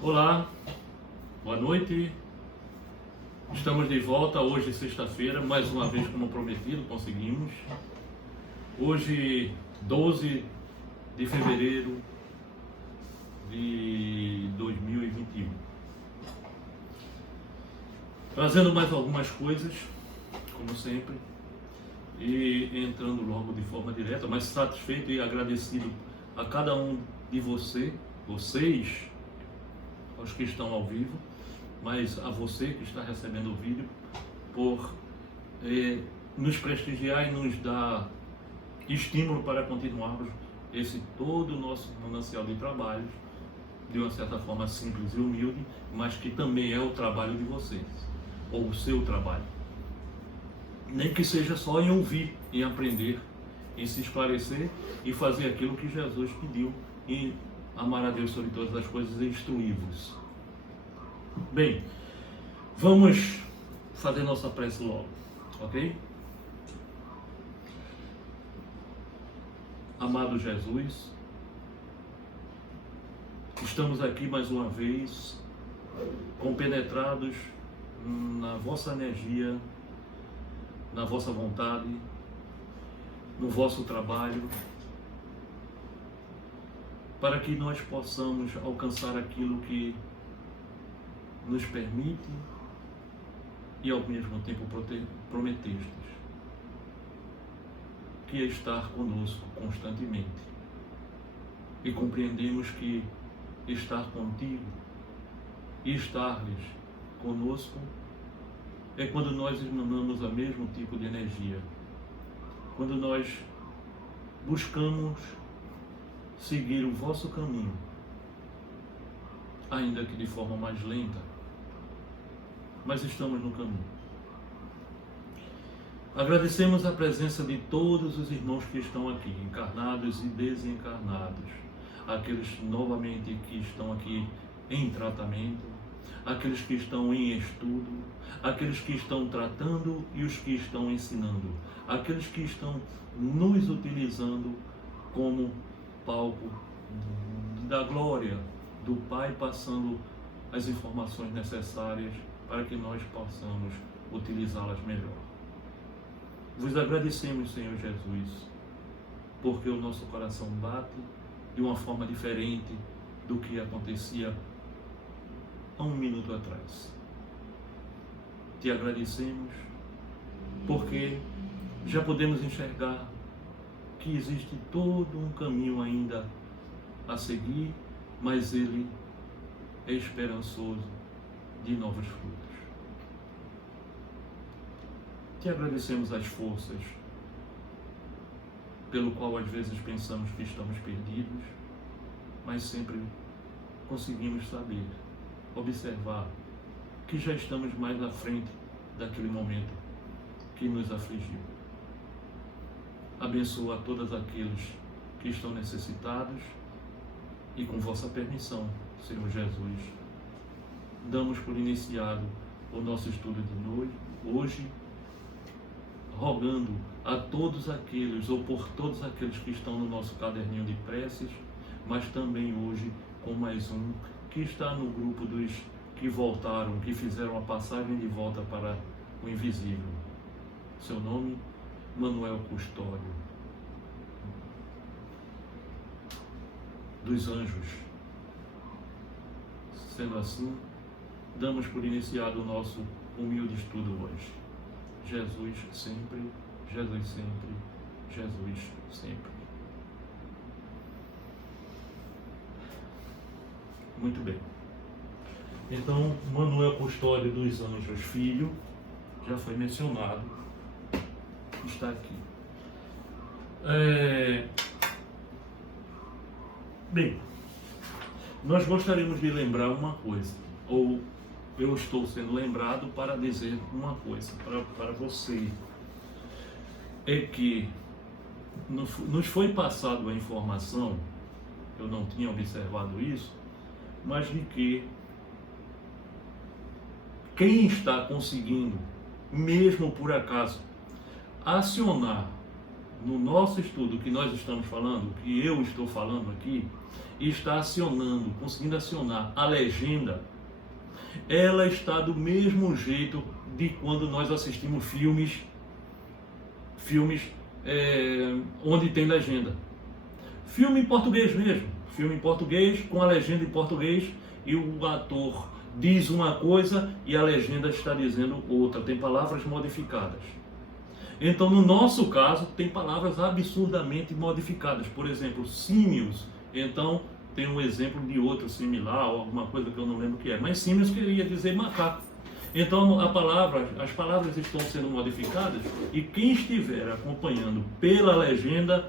Olá, boa noite. Estamos de volta hoje, sexta-feira, mais uma vez como prometido, conseguimos. Hoje, 12 de fevereiro de 2021. Trazendo mais algumas coisas, como sempre, e entrando logo de forma direta, mas satisfeito e agradecido a cada um de vocês, aos que estão ao vivo, mas a você que está recebendo o vídeo, por nos prestigiar e nos dar estímulo para continuarmos esse todo o nosso manancial de trabalhos, de uma certa forma simples e humilde, mas que também é o trabalho de vocês, ou o seu trabalho. Nem que seja só em ouvir, em aprender, em se esclarecer e fazer aquilo que Jesus pediu, em amar a Deus sobre todas as coisas e instruí-vos. Bem, vamos fazer nossa prece logo, ok? Amado Jesus, estamos aqui mais uma vez, compenetrados na vossa energia, na vossa vontade, no vosso trabalho, para que nós possamos alcançar aquilo que nos permite e ao mesmo tempo prometestes, que é estar conosco constantemente. E compreendemos que estar contigo e estar-lhes conosco é quando nós emanamos o mesmo tipo de energia, quando nós buscamos seguir o vosso caminho, ainda que de forma mais lenta, mas estamos no caminho. Agradecemos a presença de todos os irmãos que estão aqui, encarnados e desencarnados, aqueles novamente que estão aqui em tratamento, aqueles que estão em estudo, aqueles que estão tratando e os que estão ensinando, aqueles que estão nos utilizando como palco da glória do Pai, passando as informações necessárias para que nós possamos utilizá-las melhor. Vos agradecemos, Senhor Jesus, porque o nosso coração bate de uma forma diferente do que acontecia há um minuto atrás. Te agradecemos porque já podemos enxergar que existe todo um caminho ainda a seguir, mas ele é esperançoso de novos frutos. Te agradecemos as forças pelo qual às vezes pensamos que estamos perdidos, mas sempre conseguimos saber, observar que já estamos mais à frente daquele momento que nos afligiu. Abençoa a todos aqueles que estão necessitados e, com vossa permissão, Senhor Jesus, damos por iniciado o nosso estudo de hoje, rogando a todos aqueles, ou por todos aqueles que estão no nosso caderninho de preces, mas também hoje com mais um que está no grupo dos que voltaram, que fizeram a passagem de volta para o invisível. Seu nome, Manuel Custódio, dos anjos. Sendo assim, damos por iniciado o nosso humilde estudo hoje. Jesus sempre, Jesus sempre, Jesus sempre. Muito bem. Então, Manuel Custódio dos Anjos Filho, já foi mencionado, está aqui. Bem, nós gostaríamos de lembrar uma coisa, ou eu estou sendo lembrado para dizer uma coisa para você, é que nos foi passado a informação, eu não tinha observado isso, mas de que quem está conseguindo, mesmo por acaso, acionar no nosso estudo que nós estamos falando, que eu estou falando aqui, está acionando, conseguindo acionar a legenda, ela está do mesmo jeito de quando nós assistimos filmes onde tem legenda. Filme em português mesmo, filme em português com a legenda em português e o ator diz uma coisa e a legenda está dizendo outra, tem palavras modificadas. Então, no nosso caso, tem palavras absurdamente modificadas. Por exemplo, símios. Então, tem um exemplo de outro similar, ou alguma coisa que eu não lembro o que é. Mas símios queria dizer macaco. Então, as palavras estão sendo modificadas e quem estiver acompanhando pela legenda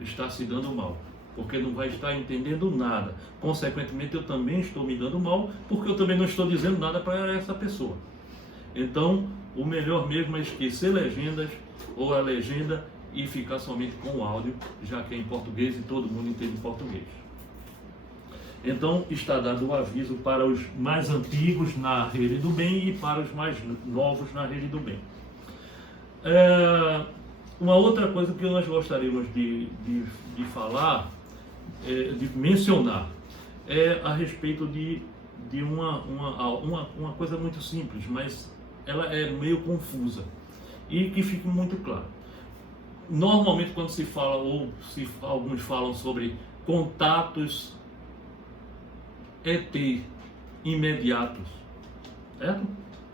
está se dando mal, porque não vai estar entendendo nada. Consequentemente, eu também estou me dando mal, porque eu também não estou dizendo nada para essa pessoa. Então, o melhor mesmo é esquecer legendas ou a legenda e ficar somente com o áudio, já que é em português e todo mundo entende português. Então, está dado o aviso para os mais antigos na Rede do Bem e para os mais novos na Rede do Bem. Uma outra coisa que nós gostaríamos de falar, de mencionar, é a respeito de uma coisa muito simples, mas ela é meio confusa e que fique muito claro. Normalmente quando se fala, alguns falam sobre contatos ET imediatos, certo?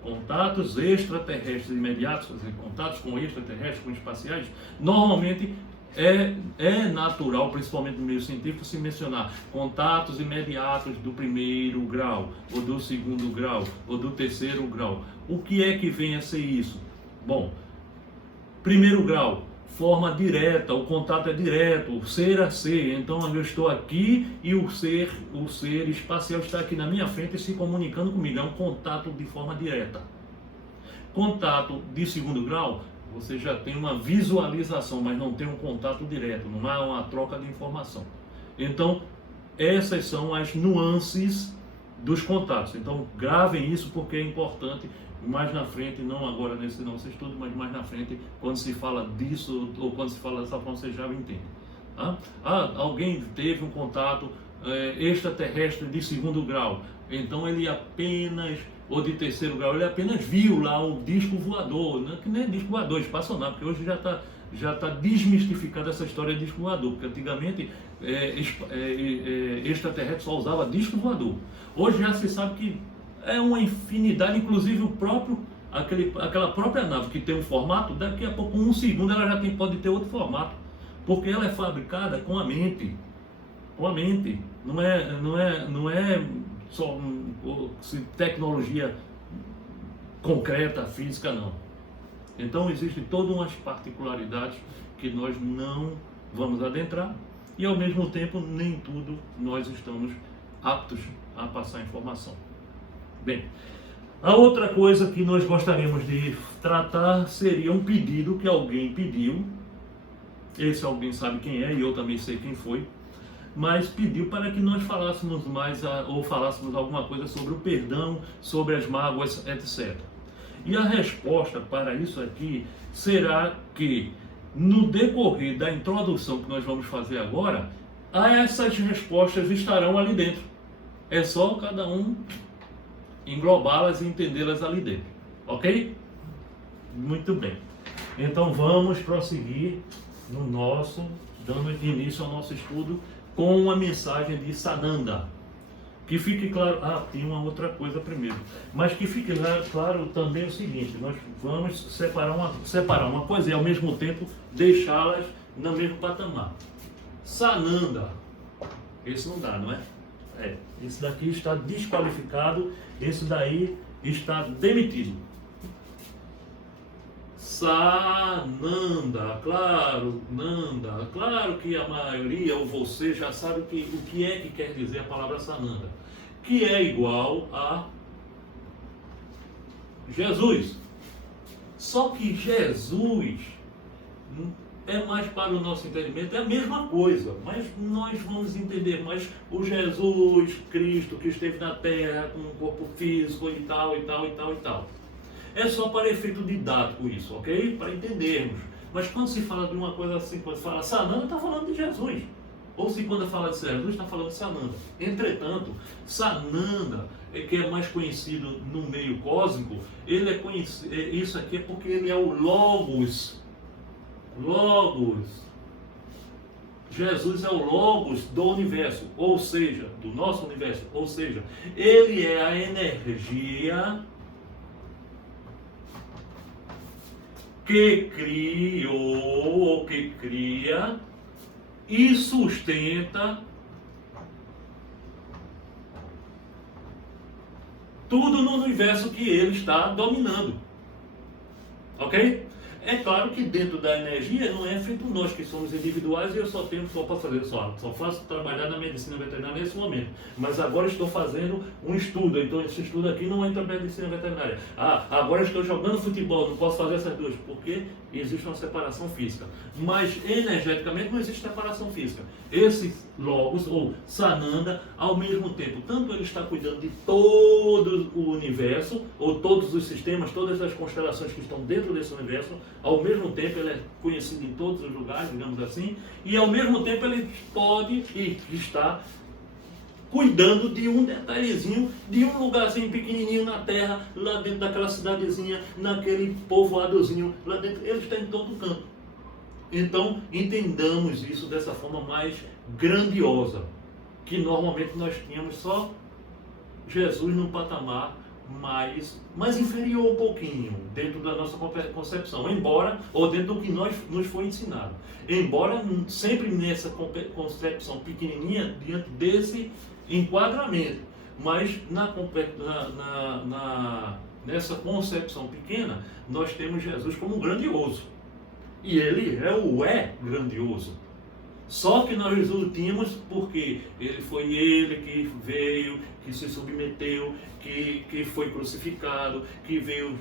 Contatos extraterrestres imediatos, quer dizer, contatos com extraterrestres, com espaciais, normalmente é natural, principalmente no meio científico, se mencionar contatos imediatos do primeiro grau, ou do segundo grau, ou do terceiro grau. O que é que vem a ser isso? Bom, primeiro grau, forma direta, o contato é direto, ser a ser. Então eu estou aqui e o ser espacial está aqui na minha frente se comunicando comigo. É um contato de forma direta. Contato de segundo grau, você já tem uma visualização, mas não tem um contato direto, não há uma troca de informação. Então, essas são as nuances dos contatos. Então, gravem isso porque é importante. Mais na frente, não agora nesse nosso estudo, mas mais na frente, quando se fala disso, ou quando se fala dessa forma, você já entende. Tá? Alguém teve um contato extraterrestre de segundo grau, então ele apenas, ou de terceiro grau, ele apenas viu lá o disco voador, né? Que nem é disco voador, espaçonave, porque hoje já está desmistificada essa história de disco voador, porque antigamente extraterrestre só usava disco voador. Hoje já se sabe que é uma infinidade, inclusive aquela própria nave que tem um formato, daqui a pouco, um segundo, ela já pode ter outro formato, porque ela é fabricada com a mente. Com a mente. Não é só tecnologia concreta, física, não. Então existem todas umas particularidades que nós não vamos adentrar e ao mesmo tempo nem tudo nós estamos aptos a passar informação. Bem, a outra coisa que nós gostaríamos de tratar seria um pedido que alguém pediu. Esse alguém sabe quem é e eu também sei quem foi, mas pediu para que nós falássemos mais ou falássemos alguma coisa sobre o perdão, sobre as mágoas, etc. E a resposta para isso aqui será que no decorrer da introdução que nós vamos fazer agora, essas respostas estarão ali dentro. É só cada um englobá-las e entendê-las ali dentro, ok? Muito bem. Então vamos prosseguir dando início ao nosso estudo com uma mensagem de Sananda. Que fique claro, tem uma outra coisa primeiro, mas que fique claro também o seguinte: nós vamos separar uma coisa e ao mesmo tempo deixá-las no mesmo patamar. Sananda, esse não dá, não é? Esse daqui está desqualificado, esse daí está demitido. Sananda, claro, Nanda, claro que a maioria ou você já sabe o que é que quer dizer a palavra Sananda, que é igual a Jesus. Só que Jesus é mais para o nosso entendimento, é a mesma coisa, mas nós vamos entender mais o Jesus Cristo que esteve na terra com um corpo físico e tal, e tal, e tal, e tal. É só para efeito didático isso, ok? Para entendermos. Mas quando se fala de uma coisa assim, quando fala Sananda, está falando de Jesus. Ou se quando fala de Jesus, está falando de Sananda. Entretanto, Sananda, que é mais conhecido no meio cósmico, ele é conhecido, isso aqui é porque ele é o Logos. Logos. Jesus é o Logos do universo, ou seja, do nosso universo. Ou seja, ele é a energia que criou, ou que cria e sustenta tudo no universo que ele está dominando. Ok? É claro que dentro da energia não é feito nós que somos individuais e eu só posso fazer, só faço trabalhar na medicina veterinária nesse momento. Mas agora estou fazendo um estudo, então esse estudo aqui não entra na medicina veterinária. Agora estou jogando futebol, não posso fazer essas duas, porque existe uma separação física. Mas energeticamente não existe separação física. Esse Logos, ou Sananda, ao mesmo tempo, tanto ele está cuidando de todo o universo, ou todos os sistemas, todas as constelações que estão dentro desse universo, ao mesmo tempo ele é conhecido em todos os lugares, digamos assim, e ao mesmo tempo ele pode e está cuidando de um detalhezinho, de um lugarzinho pequenininho na terra, lá dentro daquela cidadezinha, naquele povoadozinho, lá dentro, ele está em todo canto. Então, entendamos isso dessa forma mais grandiosa, que normalmente nós tínhamos só Jesus num patamar mais inferior um pouquinho, dentro da nossa concepção, embora, ou dentro do que nos foi ensinado. Embora sempre nessa concepção pequenininha, diante desse enquadramento, mas nessa concepção pequena, nós temos Jesus como grandioso. E ele é grandioso. Só que nós o tínhamos porque foi ele que veio, que se submeteu, que foi crucificado, que veio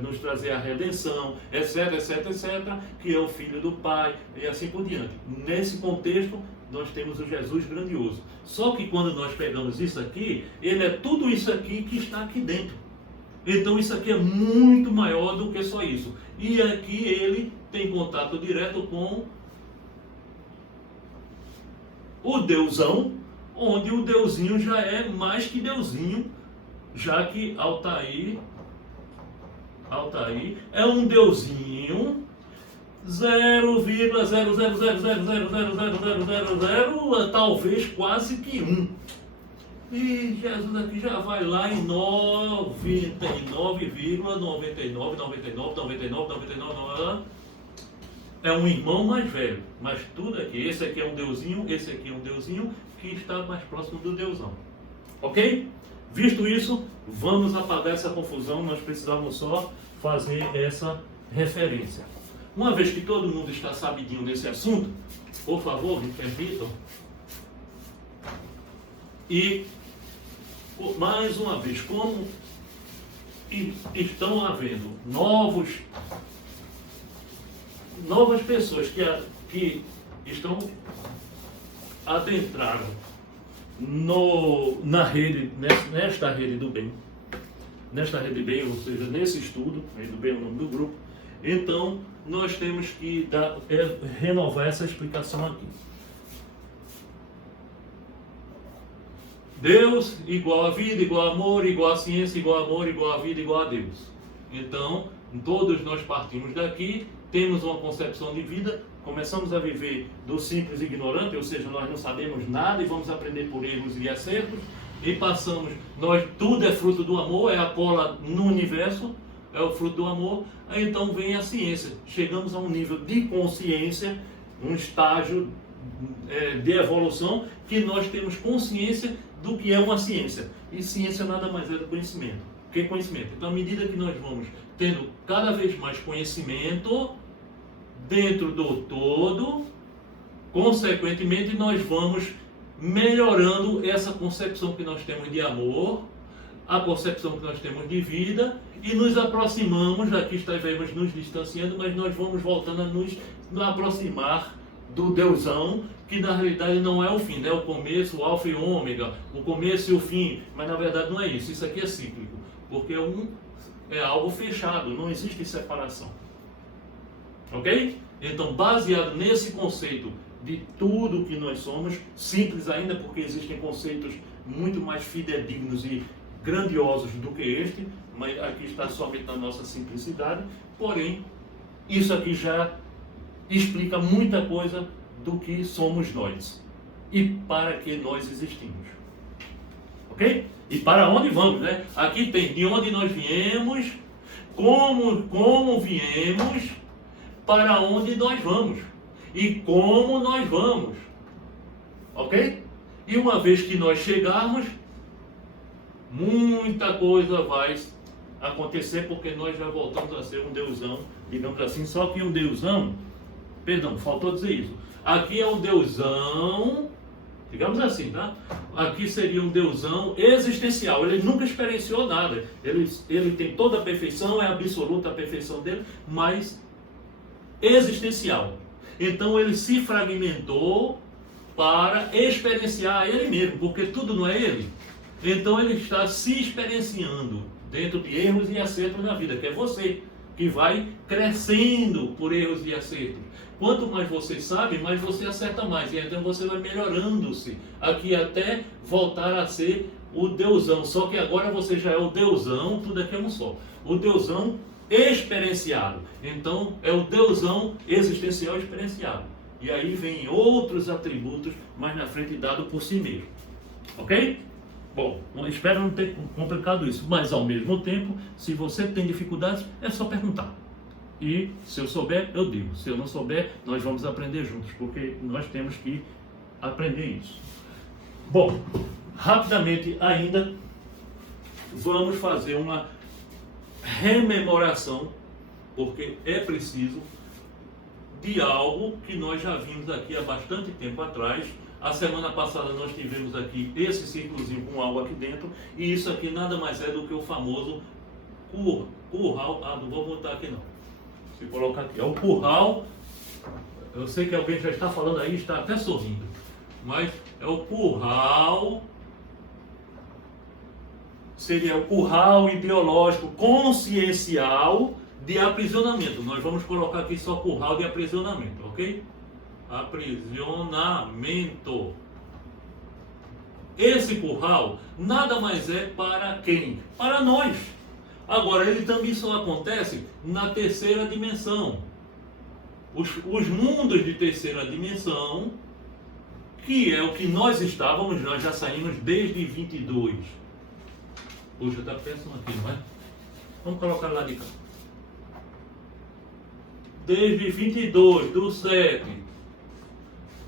nos trazer a redenção, etc, etc, etc, que é o Filho do Pai, e assim por diante. Nesse contexto, nós temos o Jesus grandioso. Só que quando nós pegamos isso aqui, ele é tudo isso aqui que está aqui dentro. Então isso aqui é muito maior do que só isso. E aqui ele tem contato direto com o Deusão, onde o Deusinho já é mais que Deusinho, já que Altair é um Deusinho 0,000000000, talvez quase que 1. E Jesus aqui já vai lá em 99,99999999. É um irmão mais velho, mas tudo aqui, esse aqui é um deusinho, esse aqui é um deusinho que está mais próximo do deusão. Ok? Visto isso, vamos apagar essa confusão, nós precisamos só fazer essa referência. Uma vez que todo mundo está sabidinho nesse assunto, por favor, me permitam. E, mais uma vez, como estão havendo novas pessoas que estão adentraram nesta rede do bem, ou seja, nesse estudo, rede do bem é o nome do grupo, então nós temos que renovar essa explicação aqui. Deus igual a vida, igual a amor, igual a ciência, igual a amor, igual a vida, igual a Deus. Então, todos nós partimos daqui, temos uma concepção de vida, começamos a viver do simples ignorante, ou seja, nós não sabemos nada e vamos aprender por erros e acertos, e tudo é fruto do amor, é a cola no universo, é o fruto do amor, aí então vem a ciência, chegamos a um nível de consciência, um estágio de evolução, que nós temos consciência do que é uma ciência, e ciência nada mais é do conhecimento. O que é conhecimento? Então, à medida que nós vamos tendo cada vez mais conhecimento dentro do todo, consequentemente nós vamos melhorando essa concepção que nós temos de amor, a concepção que nós temos de vida, e nos aproximamos, aqui estivemos nos distanciando, mas nós vamos voltando a nos aproximar do Deusão, que na realidade não é o fim, é o começo, o alfa e o ômega, o começo e o fim, mas na verdade não é isso, isso aqui é cíclico, porque é algo fechado, não existe separação. Ok? Então, baseado nesse conceito de tudo que nós somos, simples ainda, porque existem conceitos muito mais fidedignos e grandiosos do que este, mas aqui está somente na nossa simplicidade, porém, isso aqui já explica muita coisa do que somos nós e para que nós existimos. Ok? E para onde vamos, né? Aqui tem de onde nós viemos, como viemos, para onde nós vamos e como nós vamos. Ok? E uma vez que nós chegarmos, muita coisa vai acontecer, porque nós já voltamos a ser um deusão, digamos assim. Só que um deusão, perdão, faltou dizer isso. Aqui é um deusão, digamos assim, tá? Aqui seria um deusão existencial. Ele nunca experienciou nada. Ele tem toda a perfeição, é a absoluta perfeição dele, mas existencial. Então ele se fragmentou para experienciar ele mesmo, porque tudo não é ele. Então ele está se experienciando dentro de erros e acertos na vida, que é você, que vai crescendo por erros e acertos. Quanto mais você sabe, mais você acerta mais. E então você vai melhorando-se aqui até voltar a ser o deusão. Só que agora você já é o deusão, tudo aqui é um só. O deusão experienciado. Então é o deusão existencial experienciado. E aí vem outros atributos mais na frente dado por si mesmo. Ok? Bom, espero não ter complicado isso, mas ao mesmo tempo, se você tem dificuldades, é só perguntar. E se eu souber, eu digo. Se eu não souber, nós vamos aprender juntos, porque nós temos que aprender isso. Bom, rapidamente ainda, vamos fazer uma rememoração, porque é preciso, de algo que nós já vimos aqui há bastante tempo atrás. A semana passada nós tivemos aqui esse círculozinho com algo aqui dentro, e isso aqui nada mais é do que o famoso curral. Não vou botar aqui não. Se colocar aqui, é o curral. Eu sei que alguém já está falando aí, está até sorrindo, mas é o curral. Seria o curral ideológico consciencial de aprisionamento. Nós vamos colocar aqui só curral de aprisionamento, ok? Aprisionamento. Esse curral nada mais é para quem? Para nós. Agora, ele também só acontece na terceira dimensão. Os mundos de terceira dimensão, que é o que nós estávamos, nós já saímos desde 22. Puxa, está péssimo aqui, não é? Vamos colocar lá de cá. Desde 22/7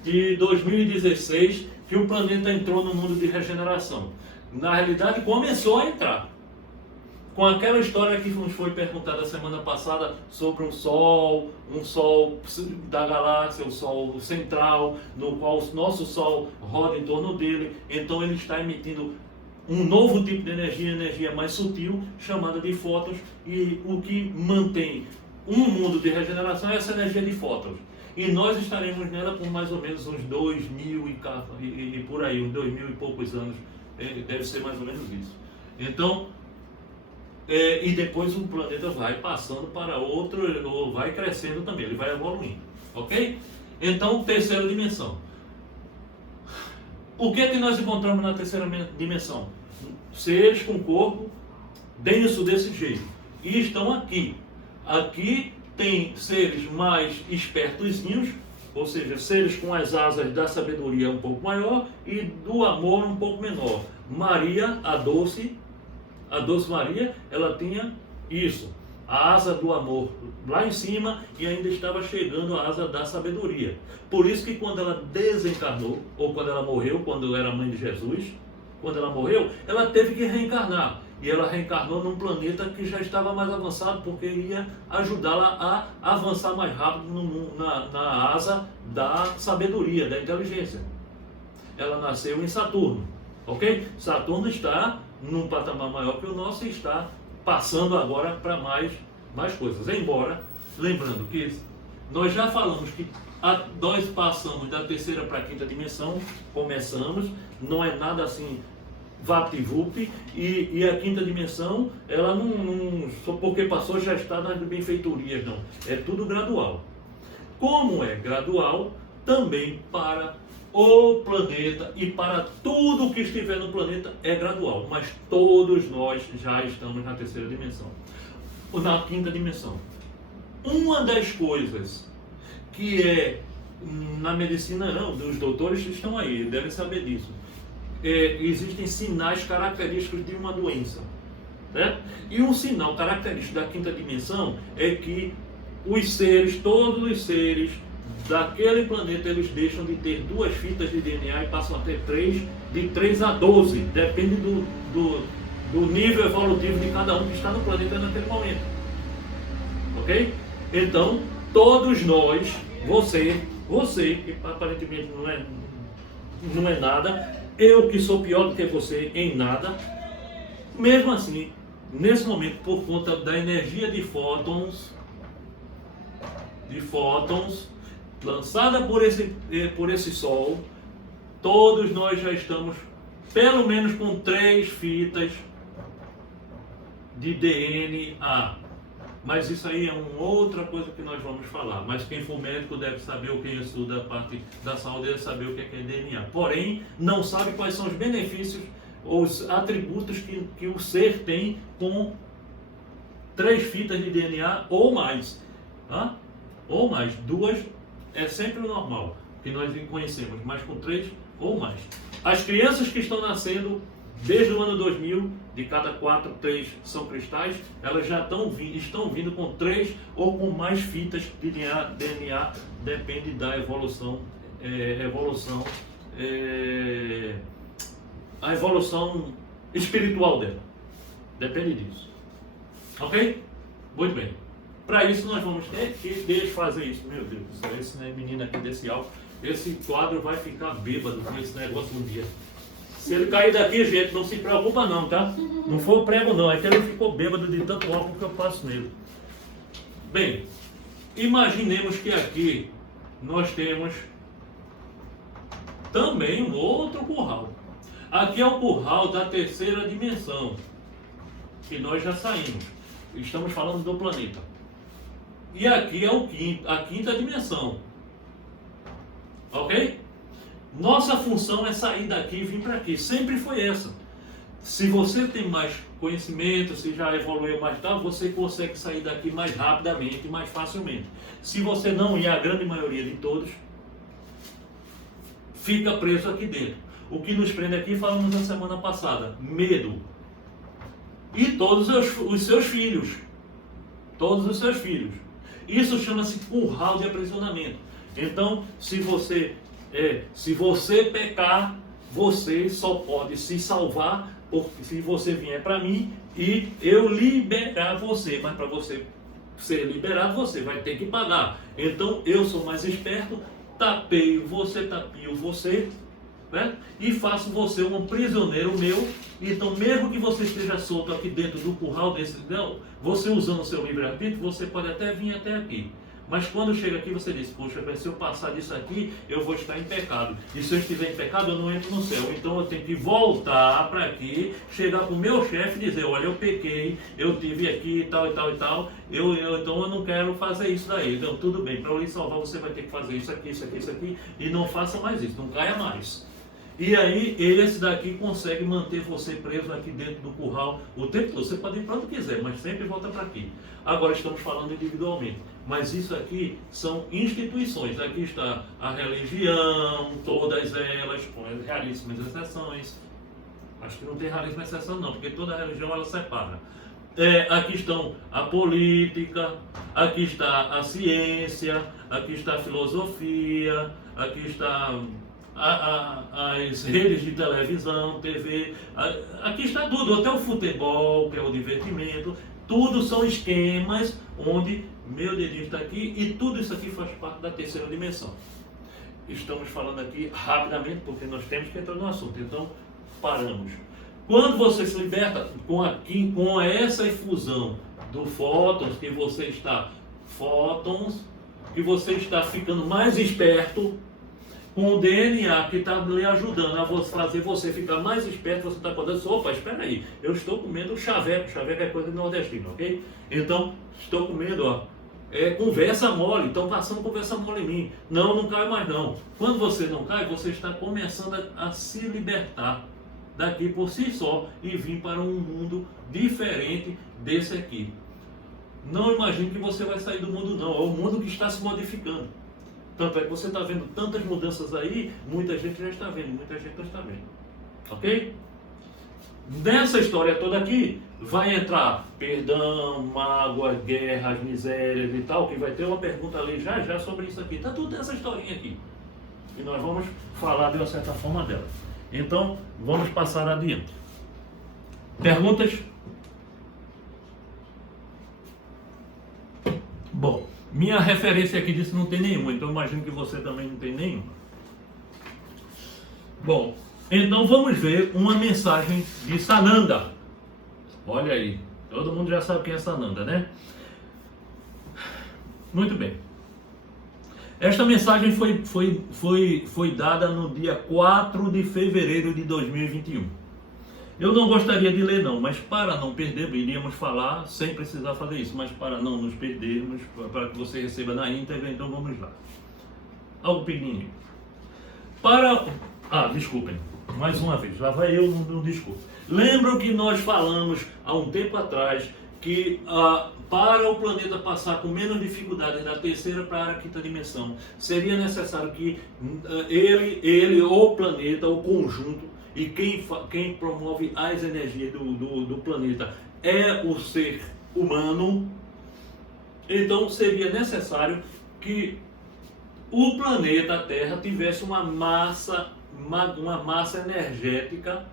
de 2016, que o planeta entrou no mundo de regeneração. Na realidade, começou a entrar. Com aquela história que nos foi perguntada semana passada sobre um sol da galáxia, o Sol central, no qual o nosso Sol roda em torno dele. Então ele está emitindo um novo tipo de energia mais sutil, chamada de fótons, e o que mantém um mundo de regeneração é essa energia de fótons. E nós estaremos nela por mais ou menos uns 2000 e por aí, uns 2000 e poucos anos, deve ser mais ou menos isso. Então, e depois o planeta vai passando para outro, ou vai crescendo também, ele vai evoluindo, ok? Então, terceira dimensão. O que é que nós encontramos na terceira dimensão? Seres com corpo denso desse jeito, e estão aqui. Aqui tem seres mais espertozinhos, ou seja, seres com as asas da sabedoria um pouco maior e do amor um pouco menor. Maria, a doce Maria, ela tinha isso, a asa do amor lá em cima, e ainda estava chegando a asa da sabedoria. Por isso que quando ela desencarnou, ou quando ela morreu, quando era mãe de Jesus, quando ela morreu, ela teve que reencarnar. E ela reencarnou num planeta que já estava mais avançado, porque ia ajudá-la a avançar mais rápido na asa da sabedoria, da inteligência. Ela nasceu em Saturno, ok? Saturno está num patamar maior que o nosso e está passando agora para mais coisas. Embora, lembrando que nós já falamos que nós passamos da terceira para a quinta dimensão, começamos, não é nada assim VaptVup, e a quinta dimensão, ela não só porque passou já está nas benfeitorias, não. É tudo gradual. Como é gradual, também para o planeta e para tudo que estiver no planeta é gradual. Mas todos nós já estamos na terceira dimensão, ou na quinta dimensão. Uma das coisas que é na medicina, não, os doutores estão aí, devem saber disso. Existem sinais característicos de uma doença, né? E um sinal característico da quinta dimensão é que os seres, todos os seres daquele planeta, eles deixam de ter 2 fitas de DNA e passam a ter 3, de 3 a 12, depende do nível evolutivo de cada um que está no planeta naquele momento, ok? Então, todos nós, você que aparentemente não é nada, eu que sou pior do que você em nada, mesmo assim, nesse momento, por conta da energia de fótons lançada por esse Sol, todos nós já estamos pelo menos com 3 fitas de DNA. Mas isso aí é uma outra coisa que nós vamos falar. Mas quem for médico deve saber, ou quem estuda a parte da saúde deve saber o que é DNA. Porém, não sabe quais são os benefícios, os atributos que o ser tem com 3 fitas de DNA ou mais. Tá? Ou mais. 2 é sempre o normal, que nós conhecemos, mas com 3 ou mais. As crianças que estão nascendo desde o ano 2000, de cada 4, 3 são cristais, elas já estão vindo com 3 ou com mais fitas de DNA, depende da evolução, a evolução espiritual dela, depende disso, ok? Muito bem, para isso nós vamos ter que desfazer isso. Meu Deus do céu, esse menino aqui desse álbum, esse quadro vai ficar bêbado com esse negócio um dia. Se ele cair daqui, gente, não se preocupa não, tá? Não foi o prego não, é que ele ficou bêbado de tanto álcool que eu passo nele. Bem, imaginemos que aqui nós temos também um outro curral. Aqui é o curral da terceira dimensão, que nós já saímos. Estamos falando do planeta. E aqui é a quinta dimensão. Ok? Nossa função é sair daqui e vir para aqui. Sempre foi essa. Se você tem mais conhecimento, se já evoluiu mais tal, você consegue sair daqui mais rapidamente, mais facilmente. Se você não, e a grande maioria de todos, fica preso aqui dentro. O que nos prende aqui, falamos na semana passada, medo. E todos os seus filhos. Todos os seus filhos. Isso chama-se curral de aprisionamento. Então, se você pecar, você só pode se salvar se você vier para mim e eu liberar você. Mas para você ser liberado, você vai ter que pagar. Então, eu sou mais esperto, tapio você, né? E faço você um prisioneiro meu. Então, mesmo que você esteja solto aqui dentro do curral desse, não, você usando o seu livre-arbítrio, você pode até vir até aqui. Mas quando chega aqui, você diz, poxa, se eu passar disso aqui, eu vou estar em pecado. E se eu estiver em pecado, eu não entro no céu. Então eu tenho que voltar para aqui, chegar para o meu chefe e dizer, olha, eu pequei, eu tive aqui e tal, então eu não quero fazer isso daí. Então tudo bem, para eu lhe salvar, você vai ter que fazer isso aqui, e não faça mais isso, não caia mais. E aí, esse daqui consegue manter você preso aqui dentro do curral o tempo todo. Você pode ir para onde quiser, mas sempre volta para aqui. Agora estamos falando individualmente. Mas isso aqui são instituições. Aqui está a religião, todas elas, com as raríssimas exceções. Acho que não tem raríssima exceção não, porque toda religião ela separa. Aqui estão a política, aqui está a ciência, aqui está a filosofia, aqui está as redes de televisão, TV, aqui está tudo, até o futebol, que é o divertimento, tudo são esquemas onde meu dedinho está aqui e tudo isso aqui faz parte da terceira dimensão. Estamos falando aqui rapidamente porque nós temos que entrar no assunto, então paramos. Quando você se liberta com essa infusão do fótons, que você está ficando mais esperto, com o DNA que está lhe ajudando a fazer você ficar mais esperto, você está podendo, opa, espera aí, eu estou comendo chaveco é coisa de nordestino, ok? Então, estou comendo, ó, conversa mole, estão passando conversa mole em mim. Não cai mais não. Quando você não cai, você está começando a se libertar daqui por si só e vir para um mundo diferente desse aqui. Não imagine que você vai sair do mundo não, é o mundo que está se modificando. Tanto é que você está vendo tantas mudanças aí, muita gente já está vendo, muita gente não está vendo. Ok? Nessa história toda aqui, vai entrar perdão, mágoas, guerras, misérias e tal, que vai ter uma pergunta ali já sobre isso aqui. Está tudo nessa historinha aqui. E nós vamos falar de uma certa forma dela. Então, vamos passar adiante. Perguntas? Bom, minha referência aqui disse não tem nenhuma, então imagino que você também não tem nenhuma. Bom, então vamos ver uma mensagem de Sananda. Olha aí, todo mundo já sabe quem é Sananda, né? Muito bem. Esta mensagem foi dada no dia 4 de fevereiro de 2021. Eu não gostaria de ler não, mas para não perder, iríamos falar sem precisar fazer isso, mas para não nos perdermos, para que você receba na íntegra, então vamos lá. Algo pequenininho. Desculpem, mais uma vez, lá vai eu no desculpa. Lembram que nós falamos há um tempo atrás que para o planeta passar com menos dificuldade da terceira para a quinta dimensão, seria necessário que ele, o planeta, o conjunto, e quem promove as energias do planeta é o ser humano. Então seria necessário que o planeta Terra tivesse uma massa energética,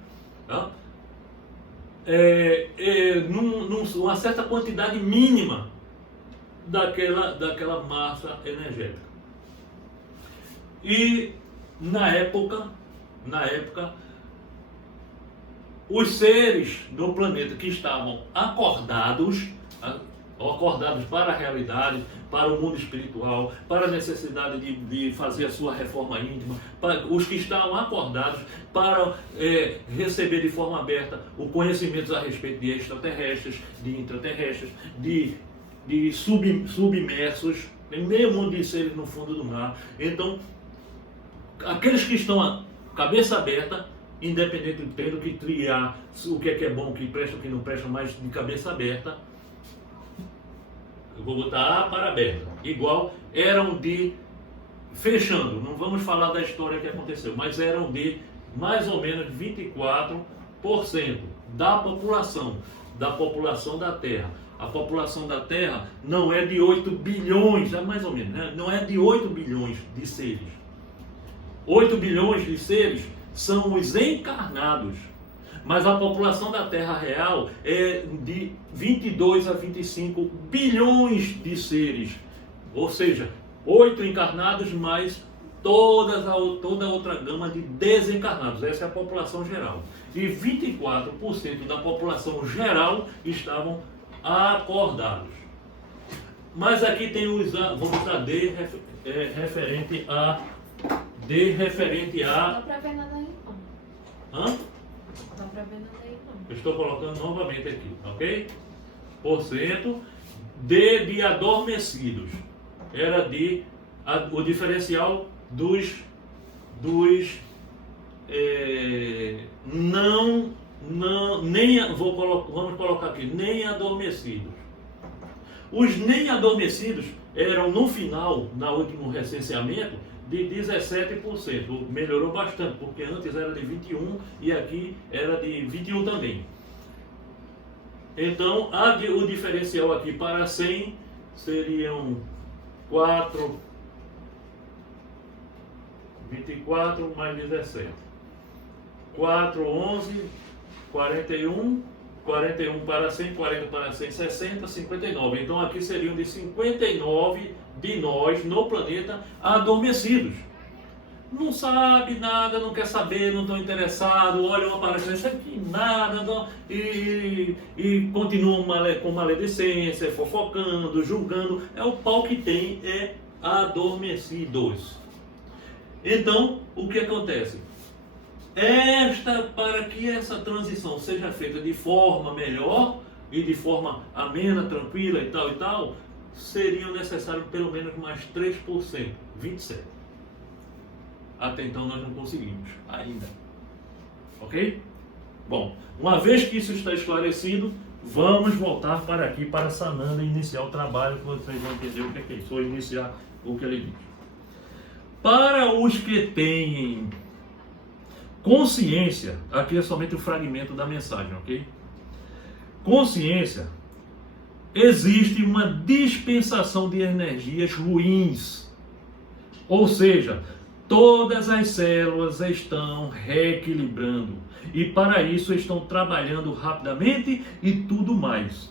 tá? Uma certa quantidade mínima daquela massa energética. E na época, os seres do planeta que estavam acordados para a realidade, para o mundo espiritual, para a necessidade de fazer a sua reforma íntima, para os que estavam acordados para receber de forma aberta o conhecimento a respeito de extraterrestres, de intraterrestres, de submersos, tem meio mundo de seres no fundo do mar. Então, aqueles que estão a cabeça aberta, independente de tendo que triar o que é bom, o que presta, o que não presta, mas de cabeça aberta, eu vou botar A para aberta, igual eram de, fechando, não vamos falar da história que aconteceu, mas eram de mais ou menos 24% da população da Terra. A população da Terra não é de 8 bilhões, é mais ou menos, né? Não é de 8 bilhões de seres. 8 bilhões de seres são os encarnados, mas a população da Terra real é de 22 a 25 bilhões de seres, ou seja, 8 encarnados mais toda a outra gama de desencarnados. Essa é a população geral. E 24% da população geral estavam acordados. Mas aqui tem vamos usar D referente a... Não dá pra ver nada aí não. Hã? Não dá pra ver nada aí não. Eu estou colocando novamente aqui, ok? Porcento de adormecidos. Era o diferencial vamos colocar aqui, nem adormecidos. Os nem adormecidos eram no final, no último recenseamento, de 17%. Melhorou bastante, porque antes era de 21% e aqui era de 21% também. Então, o diferencial aqui para 100 seriam 24 mais 17. 4, 11, 41 para 100, 40 para 100, 60, 59. Então aqui seriam de 59 de nós no planeta adormecidos. Não sabe nada, não quer saber, não estão interessados, olham para isso aqui, nada, não, e continuam com maledicência, fofocando, julgando. É o pau que tem, é adormecidos. Então, o que acontece? Para que essa transição seja feita de forma melhor e de forma amena, tranquila e tal, seriam necessários pelo menos mais 3%, 27%. Até então nós não conseguimos ainda. Ok? Bom, uma vez que isso está esclarecido, vamos voltar para aqui, para Sananda, e iniciar o trabalho, que vocês vão entender o que é isso, ou iniciar o que ele diz. Para os que têm consciência, aqui é somente o fragmento da mensagem, ok? Consciência, existe uma dispensação de energias ruins, ou seja, todas as células estão reequilibrando e para isso estão trabalhando rapidamente e tudo mais,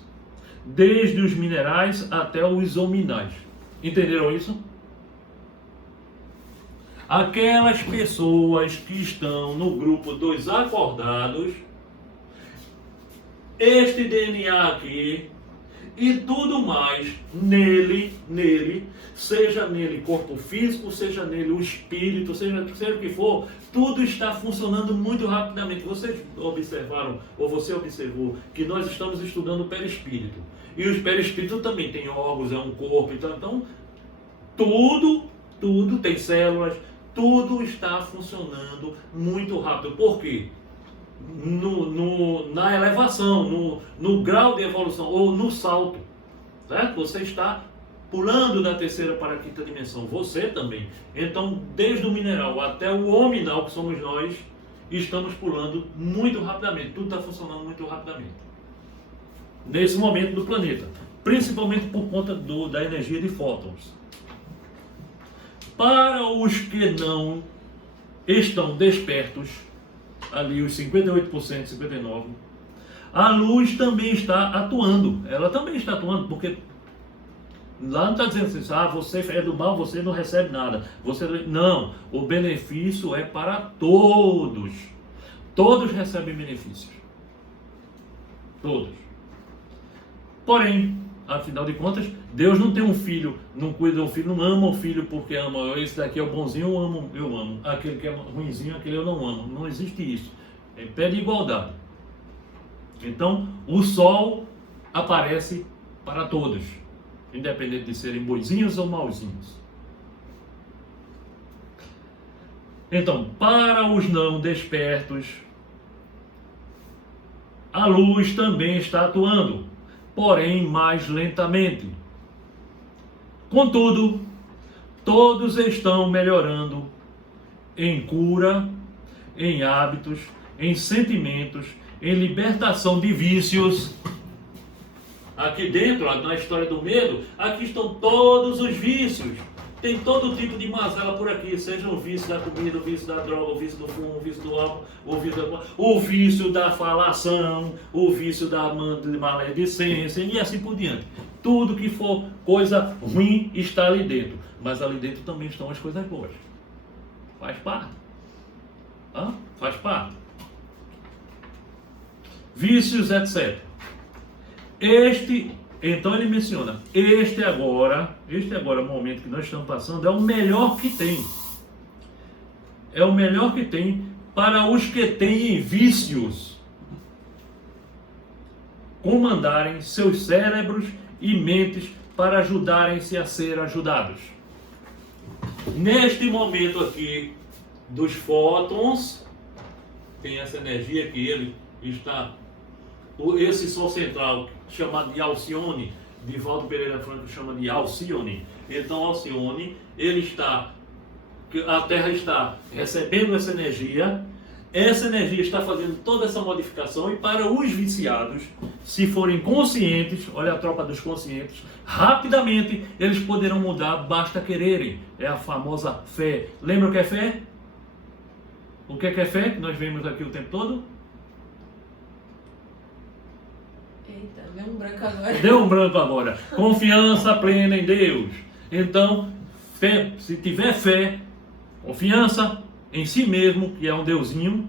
desde os minerais até os hominais. Entenderam isso? Aquelas pessoas que estão no grupo dos acordados, este DNA aqui e tudo mais nele, seja nele corpo físico, seja nele o espírito, seja o que for, tudo está funcionando muito rapidamente. Vocês observaram, ou você observou, que nós estamos estudando o perispírito. E os perispíritos também tem órgãos, é um corpo, então tudo tem células, tudo está funcionando muito rápido. Por quê? Na elevação, no grau de evolução, ou no salto, certo? Você está pulando da terceira para a quinta dimensão, você também. Então, desde o mineral até o hominal, que somos nós, estamos pulando muito rapidamente, tudo está funcionando muito rapidamente. Nesse momento do planeta, principalmente por conta da energia de fótons. Para os que não estão despertos, ali os 58%, 59%, a luz também está atuando. Ela também está atuando, porque lá não está dizendo assim, você é do mal, você não recebe nada. Não, o benefício é para todos. Todos recebem benefícios. Todos. Porém, afinal de contas, Deus não tem um filho, não cuida do filho, não ama o filho porque ama. Esse daqui é o bonzinho, eu amo. Aquele que é ruinzinho, aquele eu não amo. Não existe isso. É pé de igualdade. Então, o sol aparece para todos, independente de serem boizinhos ou mauzinhos. Então, para os não despertos, a luz também está atuando, porém mais lentamente. Contudo, todos estão melhorando em cura, em hábitos, em sentimentos, em libertação de vícios. Aqui dentro, na história do medo, aqui estão todos os vícios. Tem todo tipo de mazela por aqui, seja o vício da comida, o vício da droga, o vício do fumo, o vício do álcool, o vício da falação, o vício da maledicência e assim por diante. Tudo que for coisa ruim está ali dentro, mas ali dentro também estão as coisas boas. Faz parte. Faz parte. Vícios, etc. Então ele menciona, este agora, o momento que nós estamos passando, é o melhor que tem. É o melhor que tem para os que têm vícios comandarem seus cérebros e mentes para ajudarem-se a ser ajudados. Neste momento aqui dos fótons, tem essa energia que ele está... Esse Sol central, chamado de Alcione, Divaldo Pereira Franco chama de Alcione. Então, Alcione, a Terra está recebendo essa energia está fazendo toda essa modificação, e para os viciados, se forem conscientes, olha a tropa dos conscientes, rapidamente eles poderão mudar, basta quererem. É a famosa fé. Lembra o que é fé? O que é fé, que nós vemos aqui o tempo todo? Eita, deu um branco agora. Deu um branco agora. Confiança plena em Deus. Então, fé, se tiver fé, confiança em si mesmo, que é um Deusinho,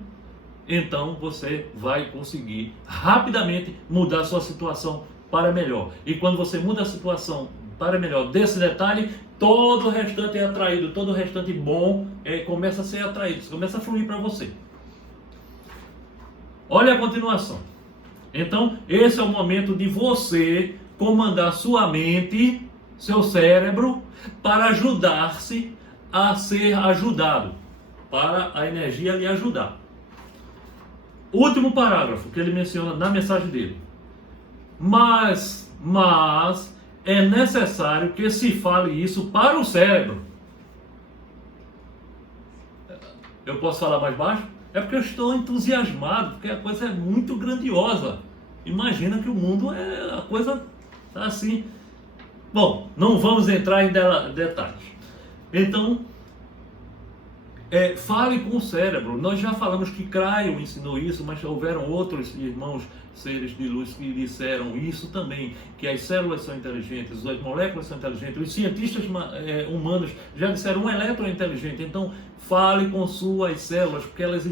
então você vai conseguir rapidamente mudar a sua situação para melhor. E quando você muda a situação para melhor desse detalhe, todo o restante é atraído, todo o restante bom começa a ser atraído, começa a fluir para você. Olha a continuação. Então, esse é o momento de você comandar sua mente, seu cérebro, para ajudar-se a ser ajudado, para a energia lhe ajudar. Último parágrafo que ele menciona na mensagem dele. Mas é necessário que se fale isso para o cérebro. Eu posso falar mais baixo? É porque eu estou entusiasmado, porque a coisa é muito grandiosa. Imagina que o mundo a coisa tá assim. Bom, não vamos entrar em detalhes. Então, fale com o cérebro. Nós já falamos que Cryon ensinou isso, mas houveram outros irmãos seres de luz que disseram isso também, que as células são inteligentes, as moléculas são inteligentes, os cientistas humanos já disseram um elétron é inteligente. Então, fale com suas células, porque elas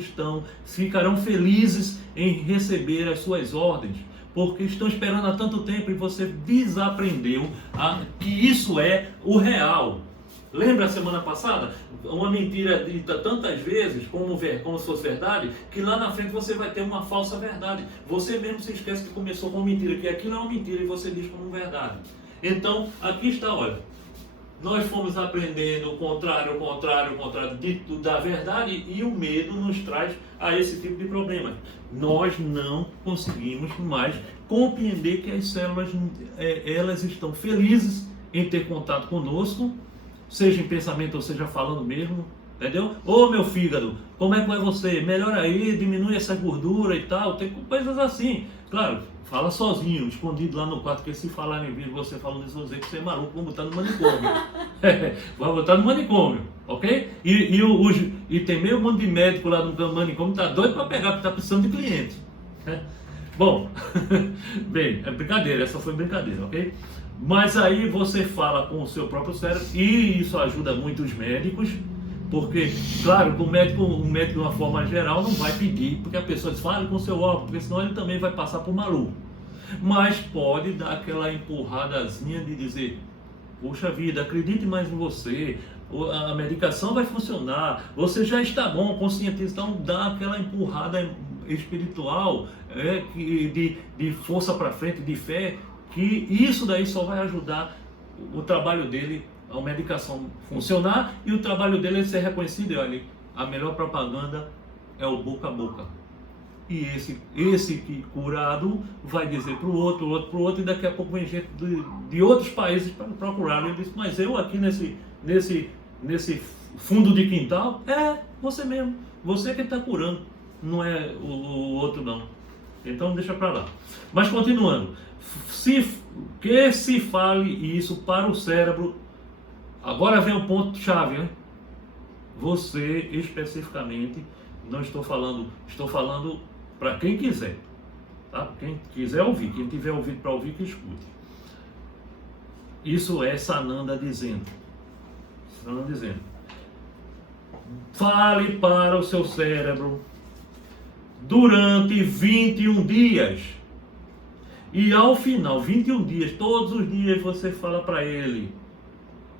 ficarão felizes em receber as suas ordens, porque estão esperando há tanto tempo e você desaprendeu que isso é o real. Lembra a semana passada? Uma mentira dita tantas vezes como se fosse verdade, que lá na frente você vai ter uma falsa verdade. Você mesmo se esquece que começou com mentira, que aquilo é uma mentira e você diz como verdade. Então, aqui está, olha. Nós fomos aprendendo o contrário da verdade, e o medo nos traz a esse tipo de problema. Nós não conseguimos mais compreender que as células elas estão felizes em ter contato conosco, seja em pensamento ou seja falando mesmo, entendeu? Ô meu fígado, como é que vai você? Melhora aí, diminui essa gordura e tal, tem coisas assim. Claro, fala sozinho, escondido lá no quarto, porque se falar em vídeo você falando isso, vão dizer que você é maluco, vou botar no manicômio. Vai botar no manicômio, ok? E tem meio mundo de médico lá no manicômio, tá doido para pegar, porque tá precisando de cliente. Bom, bem, é brincadeira, essa foi brincadeira, ok? Mas aí você fala com o seu próprio cérebro, e isso ajuda muito os médicos, porque, claro, que o médico de uma forma geral não vai pedir, porque a pessoa diz, fale com o seu órgão, porque senão ele também vai passar por maluco. Mas pode dar aquela empurradazinha de dizer, poxa vida, acredite mais em você, a medicação vai funcionar, você já está bom, conscientiza, então dá aquela empurrada espiritual, de força para frente, de fé, que isso daí só vai ajudar o trabalho dele, a medicação funcionar, e o trabalho dele é ser reconhecido. E olha, a melhor propaganda é o boca a boca. E esse que curado vai dizer para o outro, e daqui a pouco vem gente de outros países para procurar. Ele diz, mas eu aqui nesse fundo de quintal, você mesmo, você que está curando, não é o outro não. Então deixa para lá. Mas continuando, que se fale isso para o cérebro. Agora vem o ponto chave, né? Você especificamente, não estou falando para quem quiser, tá? Quem quiser ouvir, quem tiver ouvido para ouvir, que escute. Isso é Sananda dizendo. Fale para o seu cérebro durante 21 dias. E ao final, 21 dias, todos os dias você fala para ele,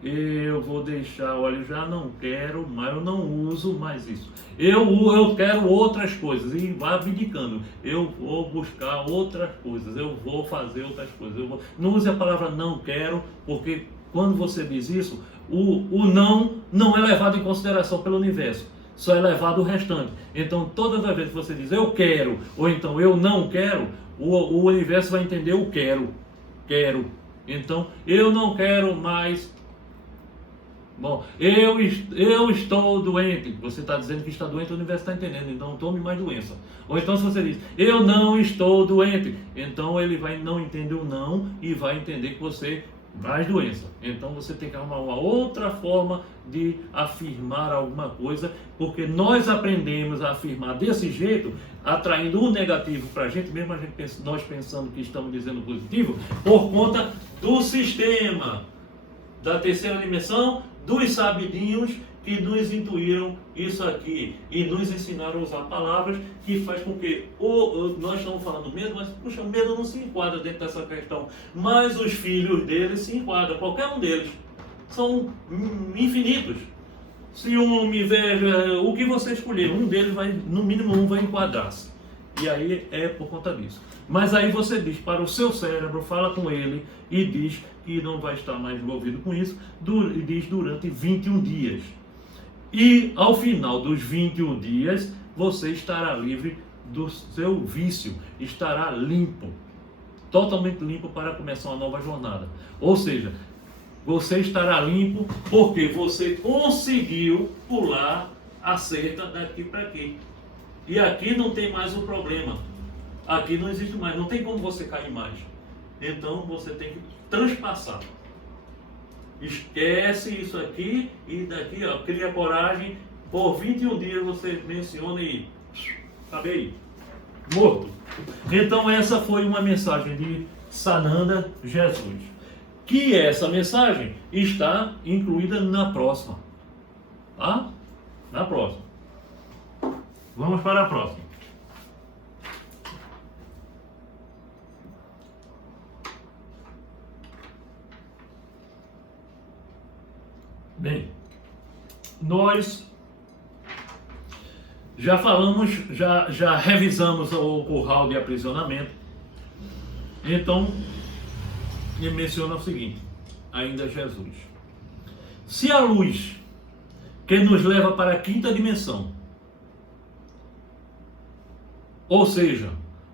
eu vou deixar, olha, eu já não quero mais, eu não uso mais isso. Eu quero outras coisas, e vá abdicando. Eu vou buscar outras coisas, eu vou fazer outras coisas. Não use a palavra não quero, porque quando você diz isso, o não é levado em consideração pelo universo, só é levado o restante. Então, todas as vezes que você diz eu quero, ou então eu não quero, o universo vai entender o quero. Então, eu não quero mais. Bom, eu estou doente. Você está dizendo que está doente, o universo está entendendo. Então, tome mais doença. Ou então, se você diz, eu não estou doente, então ele vai não entender o não e vai entender que você mais doença. Então, você tem que arrumar uma outra forma de afirmar alguma coisa, porque nós aprendemos a afirmar desse jeito, atraindo o negativo para a gente, mesmo nós pensando que estamos dizendo positivo, por conta do sistema da terceira dimensão, dos sabidinhos que nos intuíram isso aqui e nos ensinaram a usar palavras que faz com que nós estamos falando medo, mas puxa, o medo não se enquadra dentro dessa questão, mas os filhos deles se enquadram, qualquer um deles, são infinitos. ciúme, inveja, o que você escolher, um deles vai, no mínimo um vai enquadrar-se. E aí é por conta disso. Mas aí você diz para o seu cérebro, fala com ele e diz que não vai estar mais envolvido com isso, e diz durante 21 dias. E ao final dos 21 dias, você estará livre do seu vício, estará limpo, totalmente limpo para começar uma nova jornada. Ou seja, você estará limpo porque você conseguiu pular a cerca daqui para aqui. E aqui não tem mais o problema. Aqui não existe mais, não tem como você cair mais. Então você tem que transpassar. Esquece isso aqui e daqui, ó, cria coragem. Por 21 dias você menciona e acabei, morto. Então essa foi uma mensagem de Sananda Jesus. Que essa mensagem está incluída na próxima. Tá? Na próxima. Vamos para a próxima. Bem, nós já falamos, já revisamos o curral de aprisionamento. Então, ele menciona o seguinte, ainda Jesus. Se a luz que nos leva para a quinta dimensão, ou seja,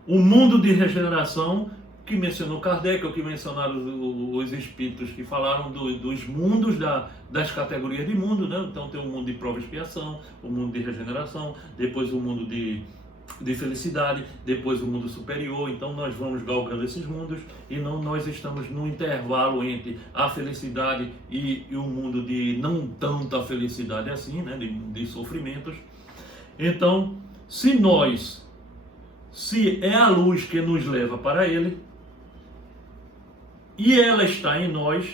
o mundo de regeneração que mencionou Kardec, ou que mencionaram os espíritos que falaram dos mundos, das categorias de mundo, né? Então tem o mundo de prova e expiação, o mundo de regeneração, depois o mundo de felicidade, depois o mundo superior. Então nós vamos galgando esses mundos e nós estamos no intervalo entre a felicidade e o mundo de não tanta felicidade assim, né? de sofrimentos. Então, se é a luz que nos leva para ele, e ela está em nós,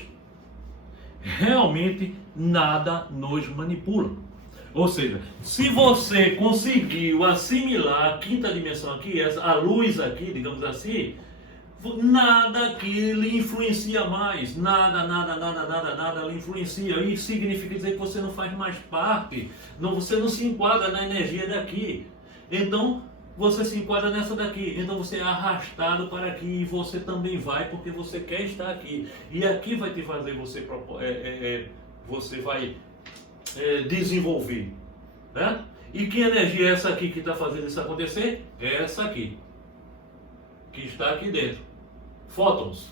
realmente nada nos manipula. Ou seja, se você conseguiu assimilar a quinta dimensão aqui, a luz aqui, digamos assim, nada aqui lhe influencia mais, nada lhe influencia. Isso significa dizer que você não faz mais parte, você não se enquadra na energia daqui. Então, você se enquadra nessa daqui, então você é arrastado para aqui e você também vai porque você quer estar aqui. E aqui vai te fazer você vai desenvolver, né? E que energia é essa aqui que está fazendo isso acontecer? É essa aqui, que está aqui dentro. Fótons.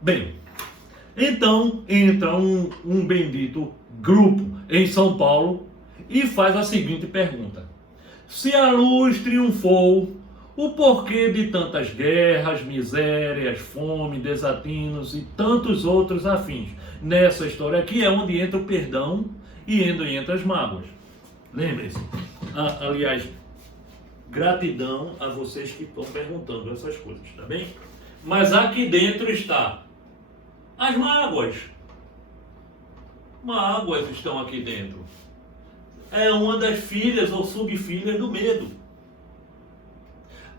Bem, então entra um bendito grupo em São Paulo e faz a seguinte pergunta: se a luz triunfou, o porquê de tantas guerras, misérias, fome, desatinos e tantos outros afins? Nessa história aqui é onde entra o perdão e entra as mágoas. Lembre-se, aliás, gratidão a vocês que estão perguntando essas coisas, tá bem? Mas aqui dentro está as mágoas. Mágoas estão aqui dentro. É uma das filhas ou subfilhas do medo.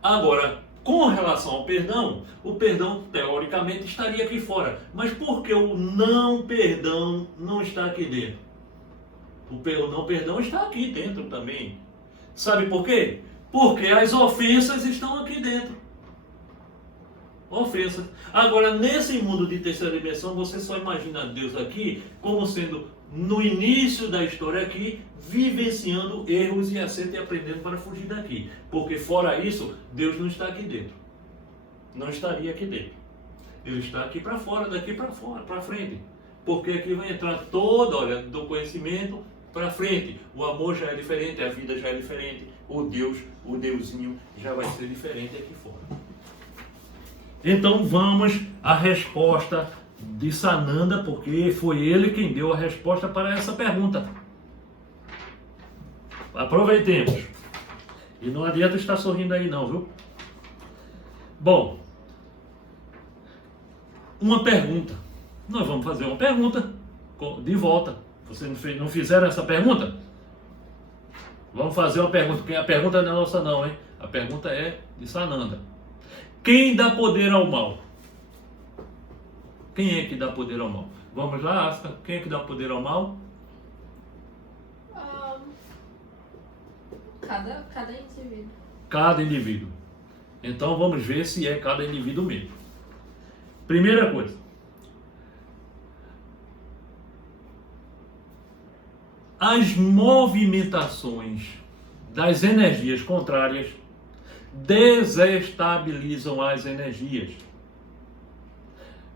Agora, com relação ao perdão, o perdão teoricamente estaria aqui fora. Mas por que o não perdão não está aqui dentro? O não perdão está aqui dentro também. Sabe por quê? Porque as ofensas estão aqui dentro. Ofensas. Agora, nesse mundo de terceira dimensão, você só imagina Deus aqui como sendo, no início da história aqui, vivenciando erros e acertos e aprendendo para fugir daqui. Porque fora isso, Deus não está aqui dentro. Não estaria aqui dentro. Ele está aqui para fora, daqui para fora, para frente. Porque aqui vai entrar toda, olha, do conhecimento para frente. O amor já é diferente, a vida já é diferente. O Deusinho já vai ser diferente aqui fora. Então vamos à resposta de Sananda, porque foi ele quem deu a resposta para essa pergunta. Aproveitemos. E não adianta estar sorrindo aí não, viu? Bom, uma pergunta. Nós vamos fazer uma pergunta de volta. Vocês não fizeram essa pergunta? Vamos fazer uma pergunta, porque a pergunta não é nossa não, hein? A pergunta é de Sananda. Quem dá poder ao mal? Quem é que dá poder ao mal? Vamos lá, Asta. Quem é que dá poder ao mal? Cada indivíduo. Cada indivíduo. Então vamos ver se é cada indivíduo mesmo. Primeira coisa. As movimentações das energias contrárias desestabilizam as energias.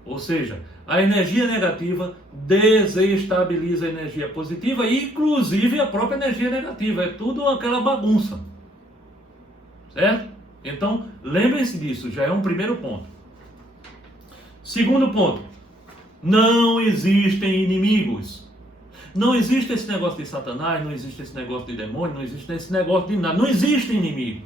Ou seja, a energia negativa desestabiliza a energia positiva, inclusive a própria energia negativa. É tudo aquela bagunça. Certo? Então, lembrem-se disso, já é um primeiro ponto. Segundo ponto, não existem inimigos. Não existe esse negócio de Satanás, não existe esse negócio de demônio, não existe esse negócio de nada. Não existem inimigos.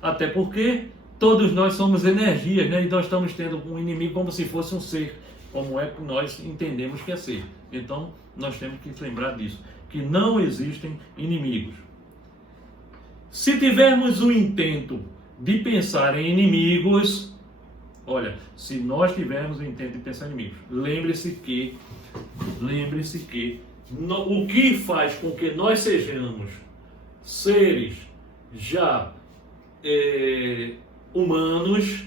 Até porque todos nós somos energias, né? E nós estamos tendo um inimigo como se fosse um ser, como é que nós entendemos que é ser. Então, nós temos que lembrar disso, que não existem inimigos. Se tivermos o intento de pensar em inimigos, olha, se nós tivermos o intento de pensar em inimigos, lembre-se que o que faz com que nós sejamos seres já humanos,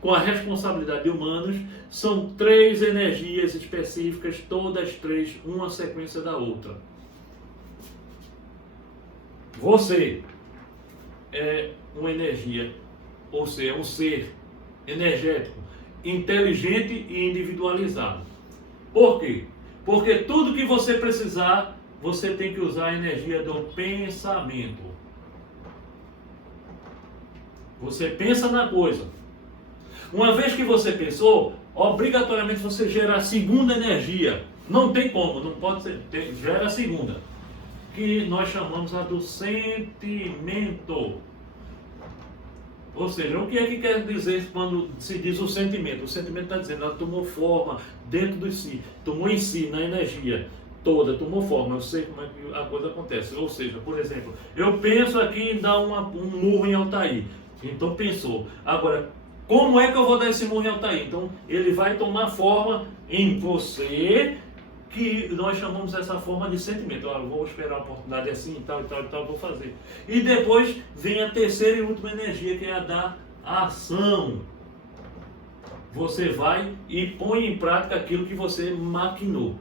com a responsabilidade de humanos, são 3 energias específicas, todas 3, uma sequência da outra. Você é uma energia, ou seja, um ser energético, inteligente e individualizado. Por quê? Porque tudo que você precisar, você tem que usar a energia do pensamento. Você pensa na coisa. Uma vez que você pensou, obrigatoriamente você gera a segunda energia. Não tem como, não pode ser, gera a segunda, que nós chamamos a do sentimento. Ou seja, o que é que quer dizer quando se diz o sentimento? O sentimento está dizendo, ela tomou forma dentro de si, tomou em si, na energia toda, tomou forma. Eu sei como é que a coisa acontece. Ou seja, por exemplo, eu penso aqui em dar um murro em Altair. Então pensou. Agora, como é que eu vou dar esse murro em Altair? Então, ele vai tomar forma em você, que nós chamamos essa forma de sentimento. Eu vou esperar a oportunidade assim, e tal, vou fazer. E depois vem a terceira e última energia, que é a da ação. Você vai e põe em prática aquilo que você maquinou.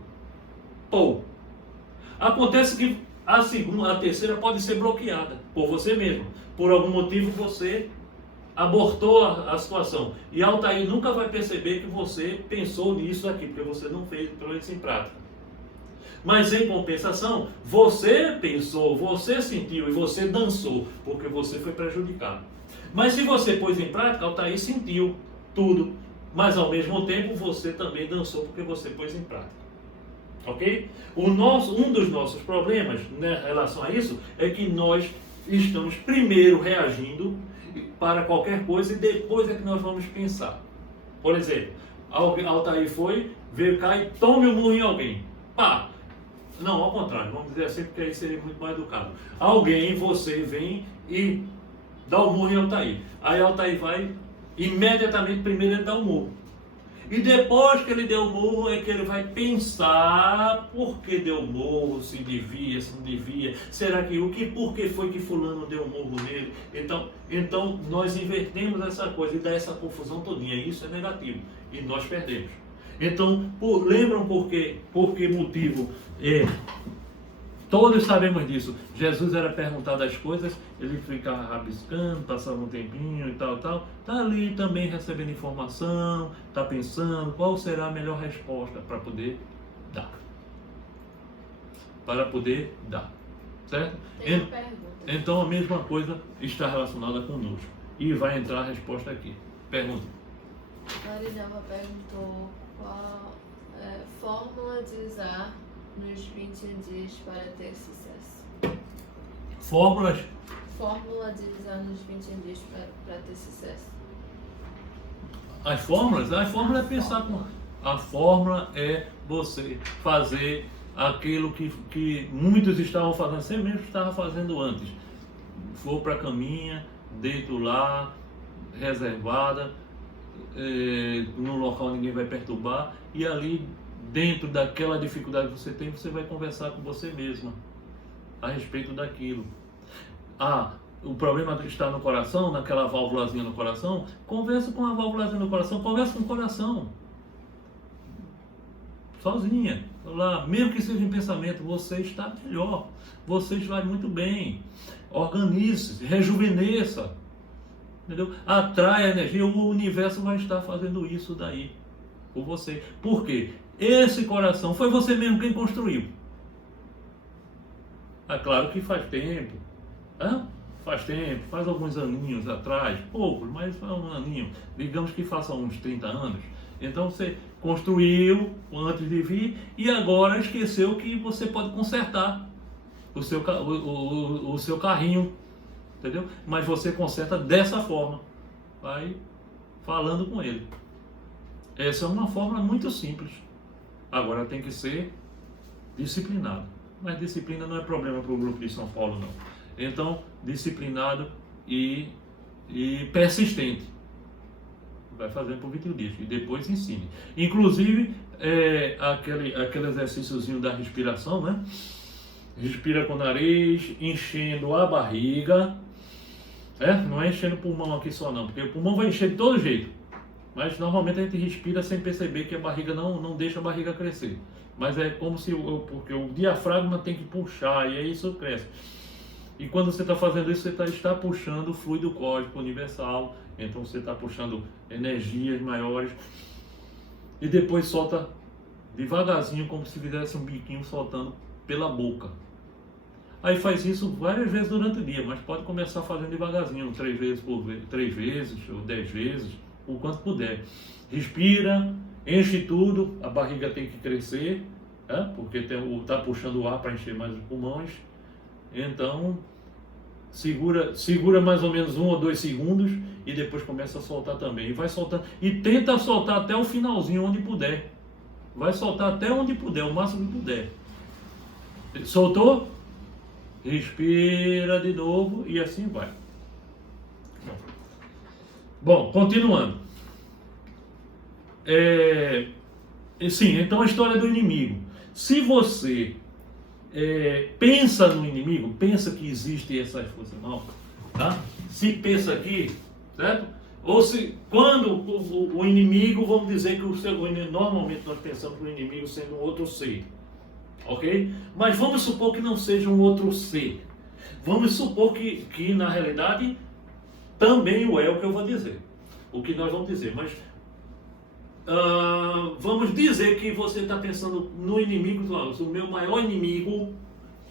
Ou acontece que a terceira pode ser bloqueada por você mesmo. Por algum motivo você abortou a situação. E Altair nunca vai perceber que você pensou nisso aqui, porque você não fez isso em prática. Mas em compensação, você pensou, você sentiu e você dançou, porque você foi prejudicado. Mas se você pôs em prática, Altair sentiu tudo, mas ao mesmo tempo você também dançou, porque você pôs em prática. Ok? Um dos nossos problemas, né, em relação a isso, é que nós estamos primeiro reagindo para qualquer coisa e depois é que nós vamos pensar. Por exemplo, Altair veio cá e tome o murro em alguém. Pá! Não, ao contrário, vamos dizer assim, porque aí seria muito mais educado. Você vem e dá o murro em Altair. Aí Altair vai, imediatamente, primeiro ele dá o murro. E depois que ele deu o murro, é que ele vai pensar por que deu o murro, se devia, se não devia. Será que por que foi que fulano deu o murro nele? Então nós invertemos essa coisa e dá essa confusão todinha. Isso é negativo e nós perdemos. Então, lembram por que motivo? Todos sabemos disso. Jesus era perguntado as coisas, ele ficava rabiscando, passava um tempinho e tal. Está ali também recebendo informação, está pensando qual será a melhor resposta para poder dar. Certo? Então a mesma coisa está relacionada conosco. E vai entrar a resposta aqui. Pergunta. Marinalva perguntou qual fórmula de usar nos 21 dias para ter sucesso. Fórmula de usar nos 21 dias para ter sucesso. As fórmulas? A fórmula é pensar com... A fórmula é você fazer aquilo que muitos estavam fazendo, você mesmo estava fazendo antes. For para a caminha, deito lá, reservada, num local ninguém vai perturbar, e ali dentro daquela dificuldade que você tem, você vai conversar com você mesma a respeito daquilo. O problema está no coração, naquela válvulazinha no coração, conversa com a válvulazinha no coração, conversa com o coração. Sozinha. Lá, mesmo que seja em pensamento, você está melhor. Você vai muito bem. Organize-se, rejuvenesça. Entendeu? Atrai a energia, o universo vai estar fazendo isso daí por você. Por quê? Esse coração foi você mesmo quem construiu. É claro que faz tempo. Faz alguns aninhos atrás, poucos, mas faz um aninho. Digamos que faça uns 30 anos. Então você construiu antes de vir e agora esqueceu que você pode consertar o seu carrinho, entendeu? Mas você conserta dessa forma, vai falando com ele. Essa é uma forma muito simples. Agora tem que ser disciplinado. Mas disciplina não é problema para o grupo de São Paulo, não. Então, disciplinado e persistente. Vai fazendo por 21 dias e depois ensine. Inclusive, aquele exercíciozinho da respiração, né? Respira com o nariz, enchendo a barriga. Não é enchendo o pulmão aqui só não, porque o pulmão vai encher de todo jeito. Mas normalmente a gente respira sem perceber que a barriga não deixa a barriga crescer. Mas é como se, porque o diafragma tem que puxar e aí isso cresce. E quando você está fazendo isso, você está puxando o fluido cósmico universal. Então você está puxando energias maiores. E depois solta devagarzinho, como se fizesse um biquinho soltando pela boca. Aí faz isso várias vezes durante o dia, mas pode começar fazendo devagarzinho, 3 vezes ou 10 vezes, o quanto puder. Respira, enche tudo, a barriga tem que crescer, porque está puxando o ar para encher mais os pulmões. Então, segura mais ou menos 1 ou 2 segundos e depois começa a soltar também. E vai soltando. E tenta soltar até o finalzinho, onde puder. Vai soltar até onde puder, o máximo que puder. Soltou? Respira de novo e assim vai. Bom, continuando. Sim, então a história do inimigo. Se você pensa no inimigo, pensa que existe essa força mal, tá? Se pensa aqui, certo? Ou se, quando o inimigo, vamos dizer que normalmente nós pensamos no inimigo sendo um outro ser, ok? Mas vamos supor que não seja um outro ser. Vamos supor que na realidade também o que eu vou dizer, o que nós vamos dizer, mas vamos dizer que você está pensando no inimigo. O meu maior inimigo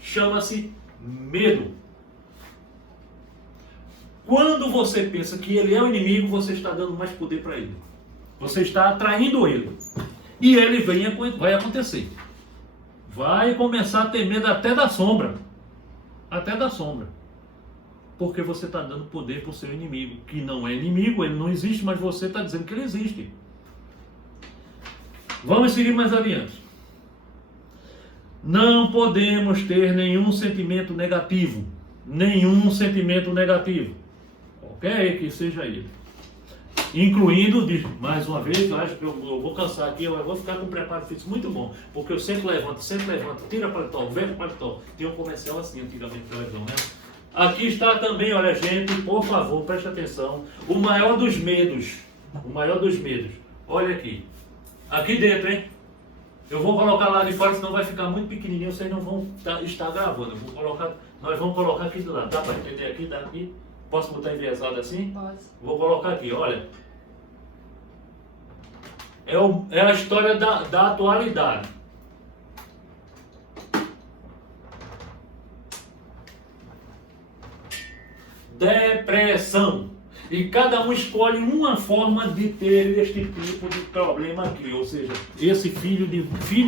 chama-se medo. Quando você pensa que ele é o inimigo, você está dando mais poder para ele. Você está atraindo ele. E ele vai acontecer. Vai começar a ter medo até da sombra. Até da sombra. Porque você está dando poder para o seu inimigo. Que não é inimigo, ele não existe, mas você está dizendo que ele existe. Vamos seguir mais adiante. Não podemos ter nenhum sentimento negativo. Nenhum sentimento negativo. Ok? Que seja ele. Incluindo, mais uma vez, eu acho que eu vou cansar aqui, eu vou ficar com um preparo físico muito bom. Porque eu sempre levanto, tira paletó, velho paletó. Tinha um comercial assim antigamente, televisão, né? Aqui está também, olha gente, por favor, preste atenção. O maior dos medos. Olha aqui. Aqui dentro, hein? Eu vou colocar lá de fora, senão vai ficar muito pequenininho, vocês não vão estar gravando. Nós vamos colocar aqui do lado. Dá para entender aqui? Dá aqui? Posso botar enviesado assim? Pode. Vou colocar aqui, olha. É a história da atualidade. Depressão. E cada um escolhe uma forma de ter este tipo de problema aqui. Ou seja, esse filho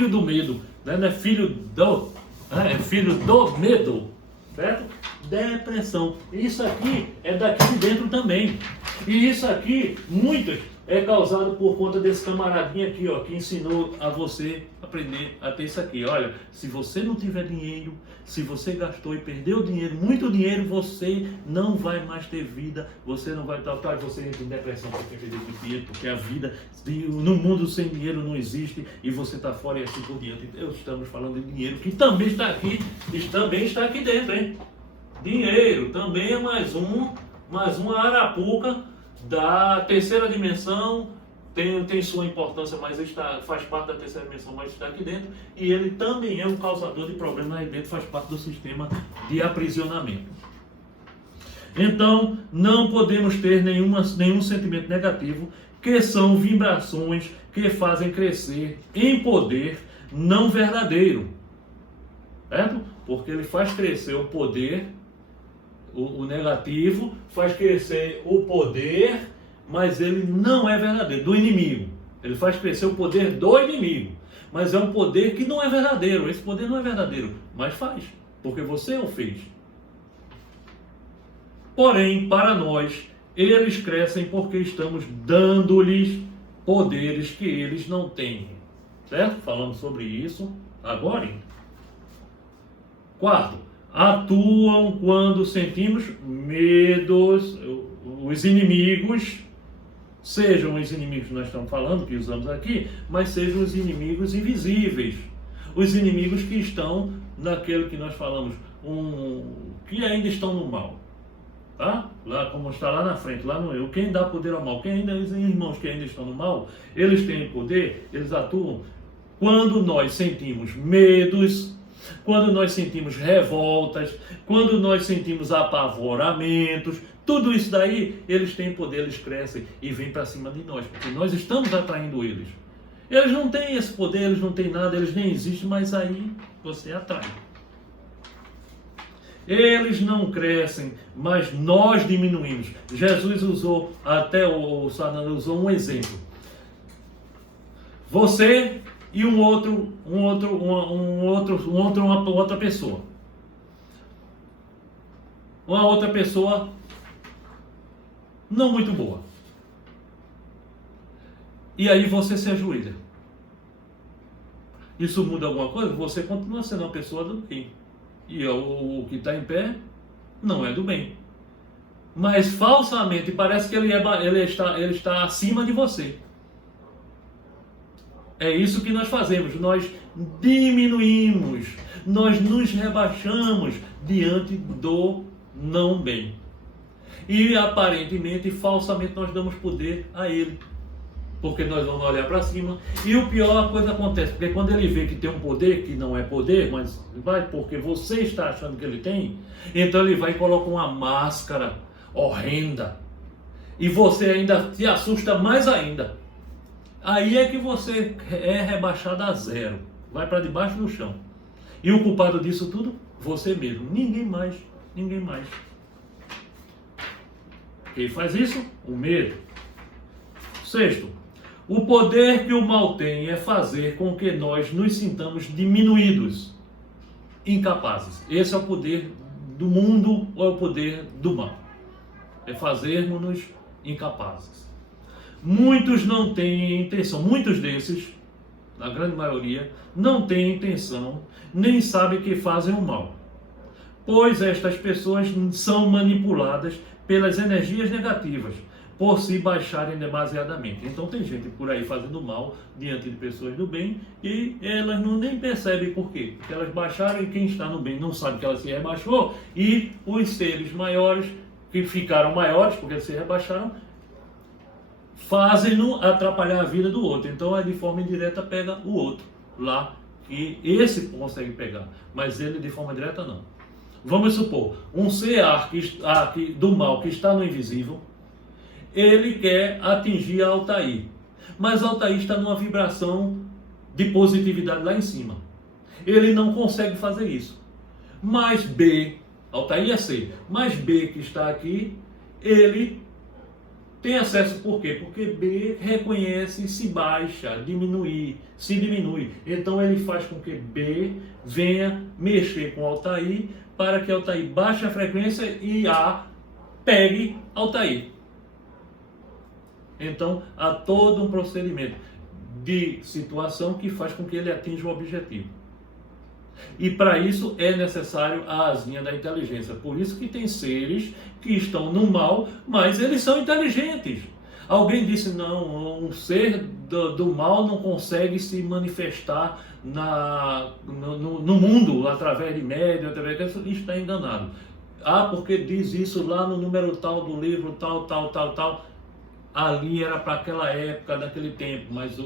do medo. Né? Não é filho do... é filho do medo. Certo? Depressão. Isso aqui é daqui de dentro também. E isso aqui, muitas, é causado por conta desse camaradinho aqui, ó, que ensinou a você aprender a ter isso aqui. Olha, se você não tiver dinheiro, se você gastou e perdeu dinheiro, muito dinheiro, você não vai mais ter vida, você não vai estar, você entra em depressão porque perdeu dinheiro, porque a vida no mundo sem dinheiro não existe e você está fora e assim por diante. Estamos falando de dinheiro que também está aqui dentro, hein? Dinheiro também é mais uma arapuca da terceira dimensão, tem sua importância, mas faz parte da terceira dimensão, mas está aqui dentro, e ele também é um causador de problemas aí dentro, faz parte do sistema de aprisionamento. Então, não podemos ter nenhum sentimento negativo, que são vibrações que fazem crescer em poder não verdadeiro, certo? Porque ele faz crescer o poder. O negativo faz crescer o poder, mas ele não é verdadeiro, do inimigo. Ele faz crescer o poder do inimigo, mas é um poder que não é verdadeiro. Esse poder não é verdadeiro, mas faz, porque você o fez. Porém, para nós, eles crescem porque estamos dando-lhes poderes que eles não têm. Certo? Falamos sobre isso agora. Quarto, atuam quando sentimos medos, os inimigos, sejam os inimigos que nós estamos falando, que usamos aqui, mas sejam os inimigos invisíveis, os inimigos que estão naquele que nós falamos, que ainda estão no mal, tá? Lá, como está lá na frente, lá no eu, quem dá poder ao mal, os irmãos que ainda estão no mal, eles têm poder, eles atuam quando nós sentimos medos, quando nós sentimos revoltas, quando nós sentimos apavoramentos, tudo isso daí, eles têm poder, eles crescem e vêm para cima de nós, porque nós estamos atraindo eles. Eles não têm esse poder, eles não têm nada, eles nem existem, mas aí você atrai. Eles não crescem, mas nós diminuímos. Jesus usou, até o Sananda usou um exemplo. Você e uma outra pessoa. Uma outra pessoa não muito boa. E aí você se ajoelha. Isso muda alguma coisa? Você continua sendo uma pessoa do bem. E o que está em pé não é do bem. Mas falsamente parece que ele está acima de você. É isso que nós fazemos, nós diminuímos, nós nos rebaixamos diante do não bem. E aparentemente, falsamente, nós damos poder a ele. Porque nós vamos olhar para cima e o pior, a coisa acontece, porque quando ele vê que tem um poder, que não é poder, mas vai porque você está achando que ele tem, então ele vai e coloca uma máscara horrenda. E você ainda se assusta mais ainda. Aí é que você é rebaixado a zero, vai para debaixo do chão. E o culpado disso tudo? Você mesmo, ninguém mais, ninguém mais. Quem faz isso? O medo. Sexto, o poder que o mal tem é fazer com que nós nos sintamos diminuídos, incapazes. Esse é o poder do mundo ou é o poder do mal. É fazermos-nos incapazes. Muitos não têm intenção, muitos desses, na grande maioria, não têm intenção, nem sabem que fazem o mal. Pois estas pessoas são manipuladas pelas energias negativas, por se baixarem demasiadamente. Então tem gente por aí fazendo mal diante de pessoas do bem e elas nem percebem por quê. Porque elas baixaram e quem está no bem não sabe que ela se rebaixou e os seres maiores, que ficaram maiores porque eles se rebaixaram, fazem-no atrapalhar a vida do outro. Então de forma indireta pega o outro lá, que esse consegue pegar, mas ele de forma direta não. Vamos supor, um ser do mal que está no invisível, ele quer atingir a Altair, mas Altair está numa vibração de positividade lá em cima. Ele não consegue fazer isso. Mas B, Altair é C, mas B que está aqui, ele tem acesso por quê? Porque B reconhece, se baixa, se diminui. Então ele faz com que B venha mexer com Altair para que Altair baixe a frequência e A pegue Altair. Então, há todo um procedimento de situação que faz com que ele atinja o objetivo. E para isso é necessário a asinha da inteligência. Por isso que tem seres que estão no mal, mas eles são inteligentes. Alguém disse, não, um ser do mal não consegue se manifestar no mundo através de médium, através disso, está enganado. Porque diz isso lá no número tal do livro, tal. Ali era para aquela época, daquele tempo, mas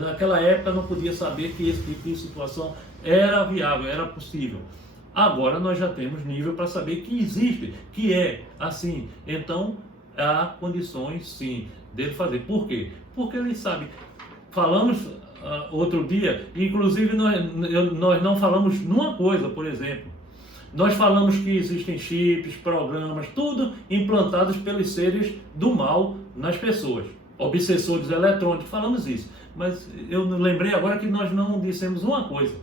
naquela época não podia saber que esse tipo de situação era viável, era possível. Agora nós já temos nível para saber que existe, que é assim. Então há condições sim dele fazer. Por quê? Porque ele sabe. Falamos outro dia, inclusive nós não falamos numa coisa, por exemplo. Nós falamos que existem chips, programas, tudo implantados pelos seres do mal nas pessoas. Obsessores eletrônicos, falamos isso. Mas eu lembrei agora que nós não dissemos uma coisa.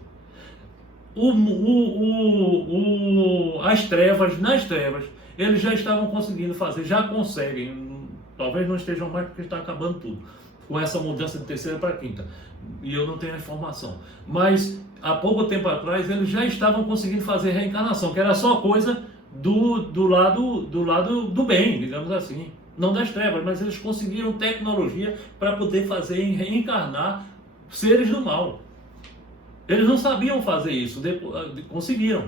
Nas trevas, eles já estavam conseguindo fazer, já conseguem. Talvez não estejam mais porque está acabando tudo. Com essa mudança de terceira para quinta. E eu não tenho a informação. Mas há pouco tempo atrás eles já estavam conseguindo fazer reencarnação, que era só coisa do lado do bem, digamos assim. Não das trevas, mas eles conseguiram tecnologia para poder fazer reencarnar seres do mal. Eles não sabiam fazer isso, conseguiram.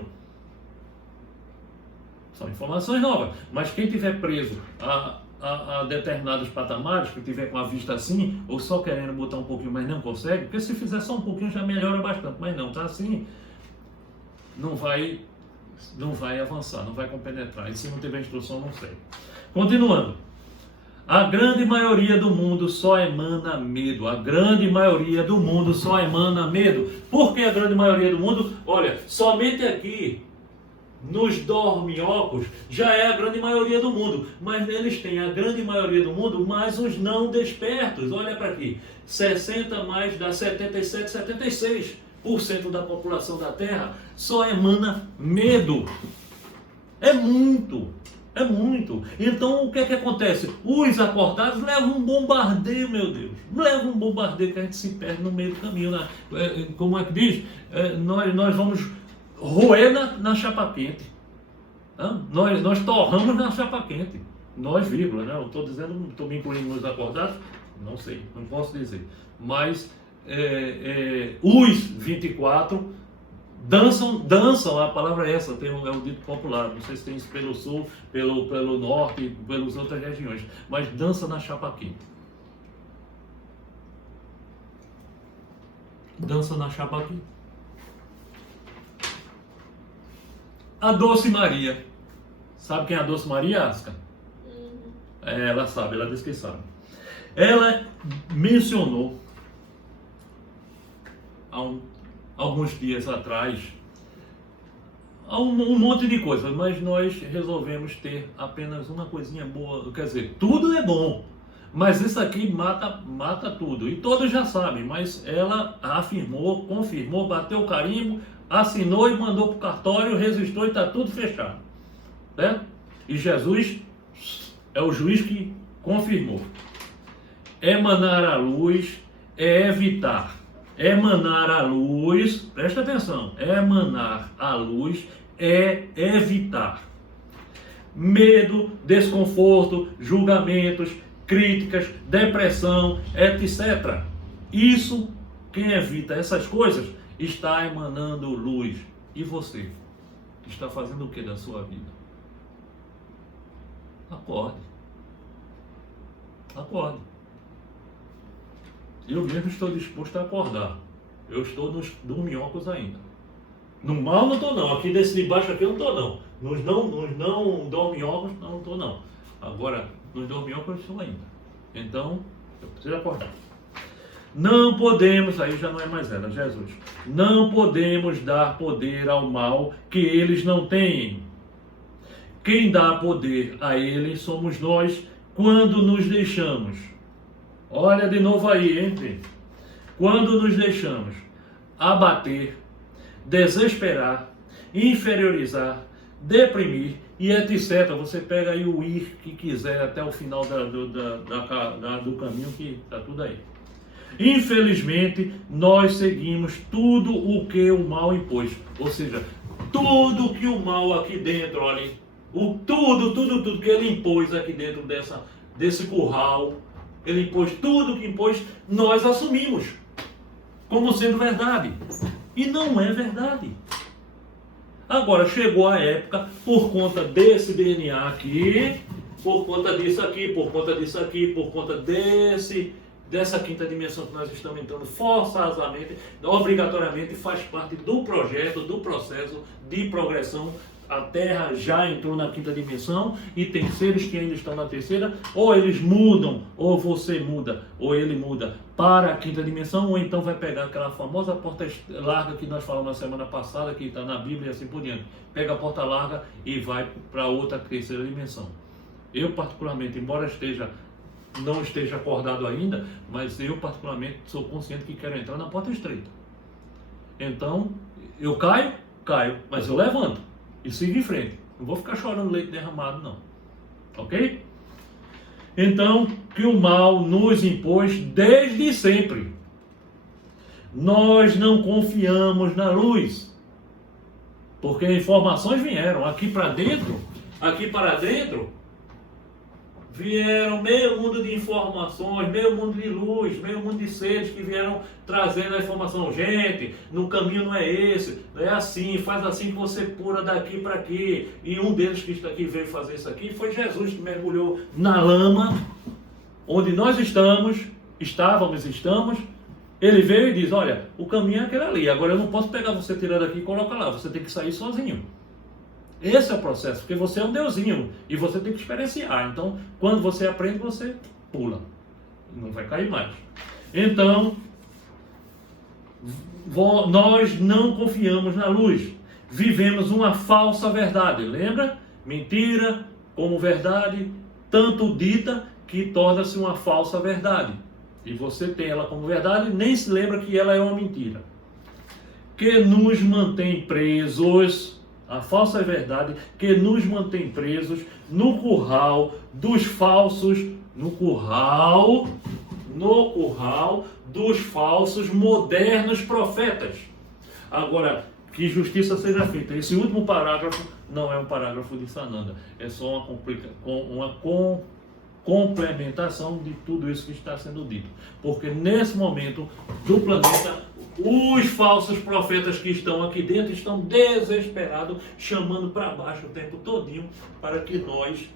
São informações novas. Mas quem tiver preso a determinados patamares, que tiver com a vista assim, ou só querendo botar um pouquinho, mas não consegue, porque se fizer só um pouquinho já melhora bastante, mas não, tá assim, não vai avançar, não vai compenetrar, e se não tiver instrução não sei. Continuando, a grande maioria do mundo só emana medo, a grande maioria do mundo só emana medo. Por que a grande maioria do mundo? Olha, somente aqui nos dorminhocos já é a grande maioria do mundo, mas eles têm a grande maioria do mundo, mas os não despertos. Olha para aqui, 60 mais dá 77, 76% da população da Terra só emana medo. É muito. Então o que é que acontece? Os acordados levam um bombardeio, meu Deus. Levam um bombardeio que a gente se perde no meio do caminho. Como é que diz? Nós vamos roer na chapa quente. Nós torramos na chapa quente. Nós, vírgula, né? Eu estou dizendo, estou me incluindo nos acordados? Não sei, não posso dizer. Mas os 24 dançam, a palavra é essa, é o dito popular. Não sei se tem isso pelo sul, pelo norte, pelas outras regiões. Mas dança na chapa quente. Dança na chapa quente. A Doce Maria. Sabe quem é a Doce Maria, Asca? Ela sabe, ela disse que sabe. Ela mencionou há alguns dias atrás um monte de coisas, mas nós resolvemos ter apenas uma coisinha boa. Quer dizer, tudo é bom, mas isso aqui mata tudo. E todos já sabem, mas ela afirmou, confirmou, bateu o carimbo, assinou e mandou para o cartório, registrou e está tudo fechado. Certo? E Jesus é o juiz que confirmou. Emanar a luz é evitar. Emanar a luz, presta atenção, emanar a luz é evitar. Medo, desconforto, julgamentos, críticas, depressão, etc. Isso, quem evita essas coisas, está emanando luz. E você? Está fazendo o que da sua vida? Acorde. Acorde. Eu mesmo estou disposto a acordar. Eu estou nos dorminhocos ainda. No mal não estou não. Aqui desse de baixo aqui eu não estou não. Nos não dorminhocos não estou não. Agora, nos dorminhocos eu estou ainda. Então, eu preciso acordar. Não podemos, aí já não é mais ela, Jesus. Não podemos dar poder ao mal que eles não têm. Quem dá poder a eles somos nós quando nos deixamos. Olha de novo aí, hein? Quando nos deixamos abater, desesperar, inferiorizar, deprimir e etc. Você pega aí o ir que quiser até o final do caminho, que está tudo aí. Infelizmente, nós seguimos tudo o que o mal impôs. Ou seja, tudo que o mal aqui dentro, olha, tudo que ele impôs aqui dentro desse curral, ele impôs tudo que impôs, nós assumimos como sendo verdade. E não é verdade. Agora, chegou a época, por conta desse DNA aqui, por conta disso aqui, por conta disso aqui, por conta dessa quinta dimensão que nós estamos entrando forçosamente, obrigatoriamente faz parte do projeto, do processo de progressão. A Terra já entrou na quinta dimensão e tem seres que ainda estão na terceira, ou eles mudam, ou você muda, ou ele muda para a quinta dimensão, ou então vai pegar aquela famosa porta larga que nós falamos na semana passada, que está na Bíblia e assim por diante. Pega a porta larga e vai para outra terceira dimensão. Eu particularmente, embora não esteja acordado ainda, mas eu particularmente sou consciente que quero entrar na porta estreita. Então, eu caio, mas eu levanto e sigo em frente. Não vou ficar chorando leite derramado, não. Ok? Então, que o mal nos impôs desde sempre. Nós não confiamos na luz, porque informações vieram aqui para dentro, vieram meio mundo de informações, meio mundo de luz, meio mundo de seres que vieram trazendo a informação. Gente, no caminho não é esse, não é assim, faz assim que você pula daqui para aqui. E um deles que está aqui veio fazer isso aqui foi Jesus, que mergulhou na lama, onde nós estamos. Ele veio e diz, olha, o caminho é aquele ali, agora eu não posso pegar você, tirar daqui e colocar lá, você tem que sair sozinho. Esse é o processo, porque você é um deusinho e você tem que experienciar. Então, quando você aprende, você pula. Não vai cair mais. Então, nós não confiamos na luz. Vivemos uma falsa verdade. Lembra? Mentira como verdade, tanto dita que torna-se uma falsa verdade. E você tem ela como verdade, nem se lembra que ela é uma mentira. Que nos mantém presos. A falsa verdade que nos mantém presos no curral dos falsos, no curral dos falsos modernos profetas. Agora, que justiça seja feita. Esse último parágrafo não é um parágrafo de Sananda, é só uma complementação de tudo isso que está sendo dito. Porque nesse momento do planeta, os falsos profetas que estão aqui dentro estão desesperados, chamando para baixo o tempo todinho, para que nós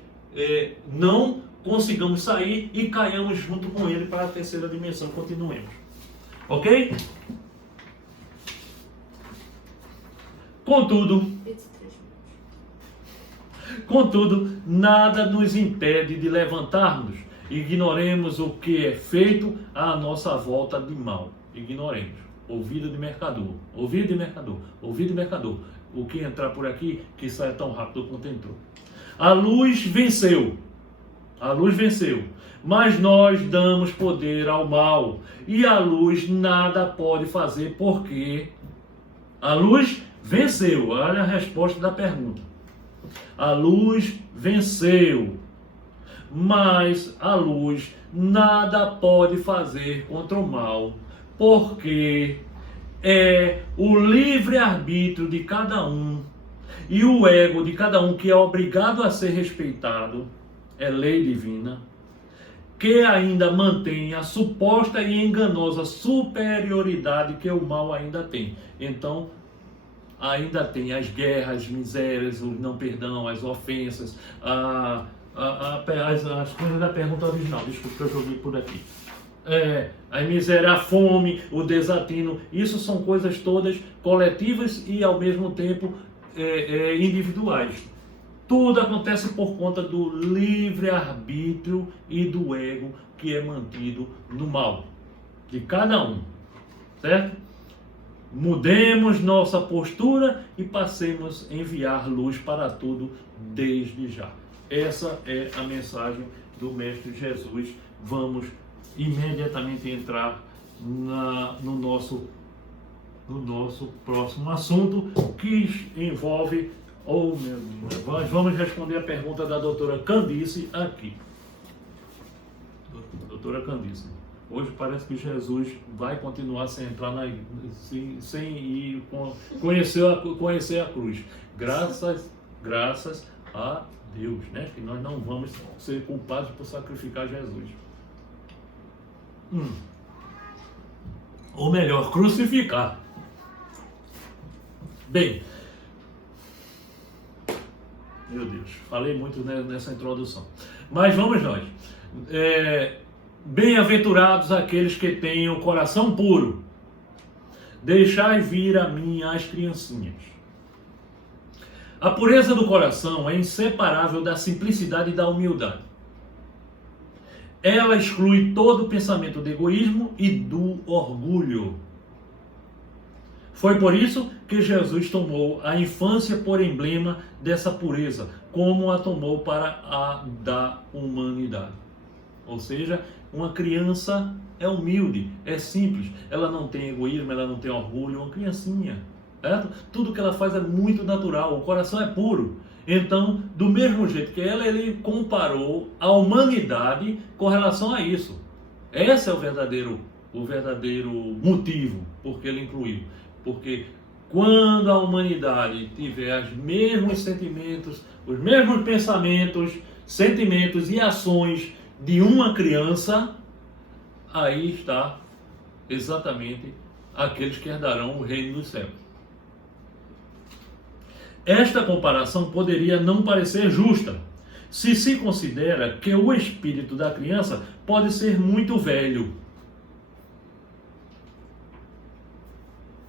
não consigamos sair e caiamos junto com ele para a terceira dimensão. Continuemos. Ok? Contudo, nada nos impede de levantarmos. Ignoremos o que é feito à nossa volta de mal. Ignoremos. Ouvido de mercador. O que entrar por aqui, que saia tão rápido quanto entrou. A luz venceu. Mas nós damos poder ao mal. E a luz nada pode fazer, porque a luz venceu. Olha a resposta da pergunta. A luz venceu. Mas a luz nada pode fazer contra o mal, porque é o livre-arbítrio de cada um e o ego de cada um que é obrigado a ser respeitado, é lei divina, que ainda mantém a suposta e enganosa superioridade que o mal ainda tem. Então, ainda tem as guerras, misérias, o não perdão, as ofensas, as coisas da pergunta original, desculpa que eu joguei por aqui. A miséria, a fome, o desatino, isso são coisas todas coletivas e ao mesmo tempo individuais. Tudo acontece por conta do livre-arbítrio e do ego que é mantido no mal de cada um, certo? Mudemos nossa postura e passemos a enviar luz para tudo desde já. Essa é a mensagem do Mestre Jesus. Vamos imediatamente entrar no nosso próximo assunto, que envolve Oh, meu Deus. Nós vamos responder a pergunta da doutora Candice aqui. Doutora Candice, hoje parece que Jesus vai continuar sem entrar sem ir conhecer a cruz. Graças a Deus, né? Que nós não vamos ser culpados por sacrificar Jesus. Ou melhor, crucificar. Bem, meu Deus, falei muito nessa introdução. Mas vamos nós. Bem-aventurados aqueles que têm o coração puro. Deixai vir a mim as criancinhas. A pureza do coração é inseparável da simplicidade e da humildade. Ela exclui todo pensamento de egoísmo e do orgulho. Foi por isso que Jesus tomou a infância por emblema dessa pureza, como a tomou para a da humanidade. Ou seja, uma criança é humilde, é simples, ela não tem egoísmo, ela não tem orgulho, uma criancinha. Certo? Tudo que ela faz é muito natural, o coração é puro. Então, do mesmo jeito que ele comparou a humanidade com relação a isso. Esse é o verdadeiro motivo porque ele incluiu. Porque quando a humanidade tiver os mesmos sentimentos, os mesmos pensamentos, sentimentos e ações de uma criança, aí está exatamente aqueles que herdarão o reino dos céus. Esta comparação poderia não parecer justa, se considera que o espírito da criança pode ser muito velho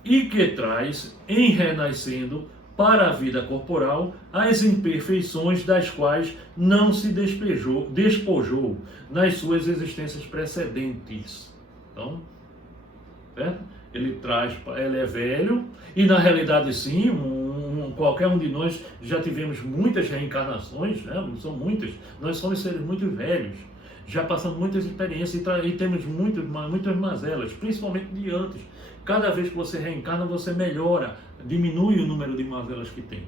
e que traz, em renascendo para a vida corporal, as imperfeições das quais não se despojou nas suas existências precedentes. Então, certo? Ele é velho, e na realidade sim, qualquer um de nós já tivemos muitas reencarnações, né? São muitas, nós somos seres muito velhos, já passamos muitas experiências e temos muitas mazelas, principalmente de antes. Cada vez que você reencarna, você melhora, diminui o número de mazelas que tem.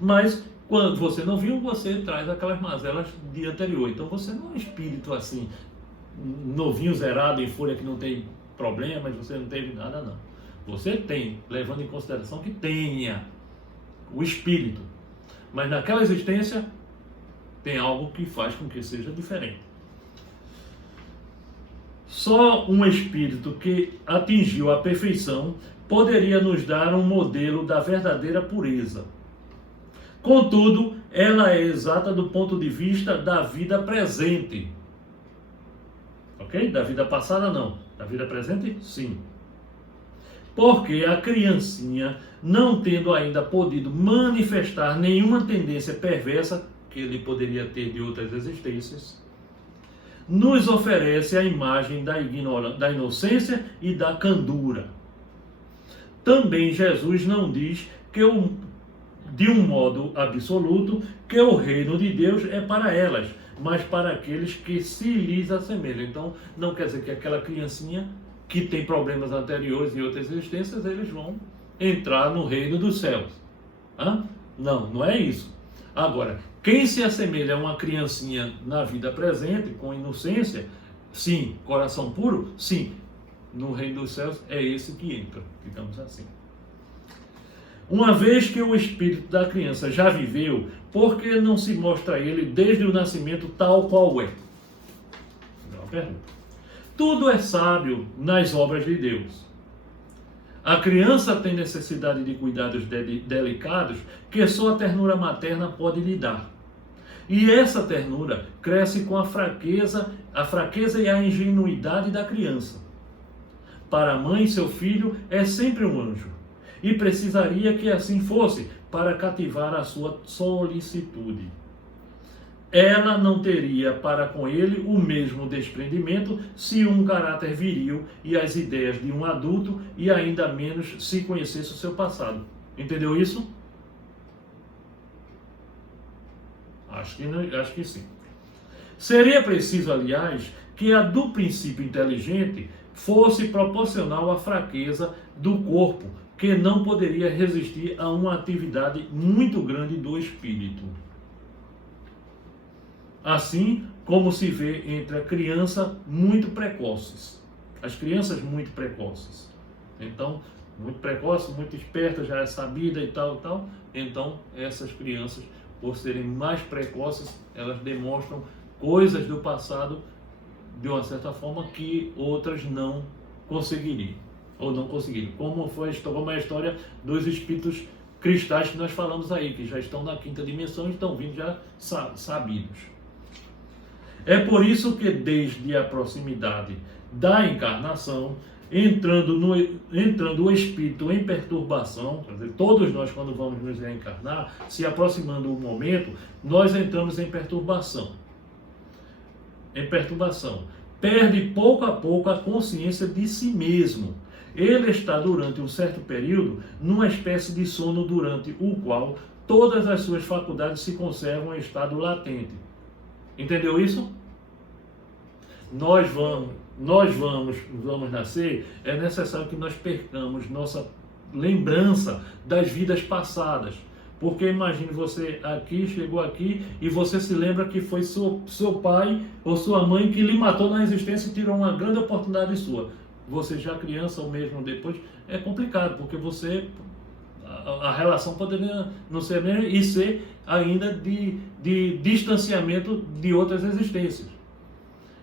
Mas, quando você não viu, você traz aquelas mazelas de anterior. Então, você não é um espírito assim, novinho, zerado, em folha, que não tem problemas, você não teve nada, não. Você tem, levando em consideração que tenha o espírito. Mas naquela existência, tem algo que faz com que seja diferente. Só um espírito que atingiu a perfeição poderia nos dar um modelo da verdadeira pureza. Contudo, ela é exata do ponto de vista da vida presente. Ok? Da vida passada, não. Da vida presente, sim. Porque a criancinha, não tendo ainda podido manifestar nenhuma tendência perversa que ele poderia ter de outras existências, nos oferece a imagem da inocência e da candura. Também Jesus não diz que de um modo absoluto que o reino de Deus é para elas, mas para aqueles que se lhes assemelham. Então, não quer dizer que aquela criancinha que tem problemas anteriores em outras existências, eles vão entrar no reino dos céus. Não, não é isso. Agora, quem se assemelha a uma criancinha na vida presente, com inocência, sim. Coração puro, sim. No reino dos céus é esse que entra, digamos assim. Uma vez que o espírito da criança já viveu, por que não se mostra a ele desde o nascimento tal qual é? É uma pergunta. Tudo é sábio nas obras de Deus. A criança tem necessidade de cuidados delicados que só a ternura materna pode lhe dar. E essa ternura cresce com a fraqueza e a ingenuidade da criança. Para a mãe, seu filho é sempre um anjo, e precisaria que assim fosse para cativar a sua solicitude. Ela não teria para com ele o mesmo desprendimento se um caráter viril e as ideias de um adulto, e ainda menos se conhecesse o seu passado. Entendeu isso? Acho que sim. Seria preciso, aliás, que a do princípio inteligente fosse proporcional à fraqueza do corpo, que não poderia resistir a uma atividade muito grande do espírito. Assim como se vê entre a criança muito precoces. As crianças muito precoces. Então, muito precoces, muito espertas, já é sabida e tal, tal. Então, essas crianças, por serem mais precoces, elas demonstram coisas do passado de uma certa forma que outras não conseguiriam, ou não conseguiram. Como é a história dos espíritos cristais que nós falamos aí, que já estão na quinta dimensão e estão vindo já sabidos. É por isso que desde a proximidade da encarnação, entrando o espírito em perturbação, quer dizer, todos nós quando vamos nos reencarnar, se aproximando o momento, nós entramos em perturbação. Perde pouco a pouco a consciência de si mesmo. Ele está durante um certo período numa espécie de sono durante o qual todas as suas faculdades se conservam em estado latente. Entendeu isso? Nós vamos nascer, é necessário que nós percamos nossa lembrança das vidas passadas. Porque imagine você chegou aqui e você se lembra que foi seu pai ou sua mãe que lhe matou na existência e tirou uma grande oportunidade sua. Você já criança ou mesmo depois, é complicado, porque a relação poderia não ser nem e ser ainda de distanciamento de outras existências.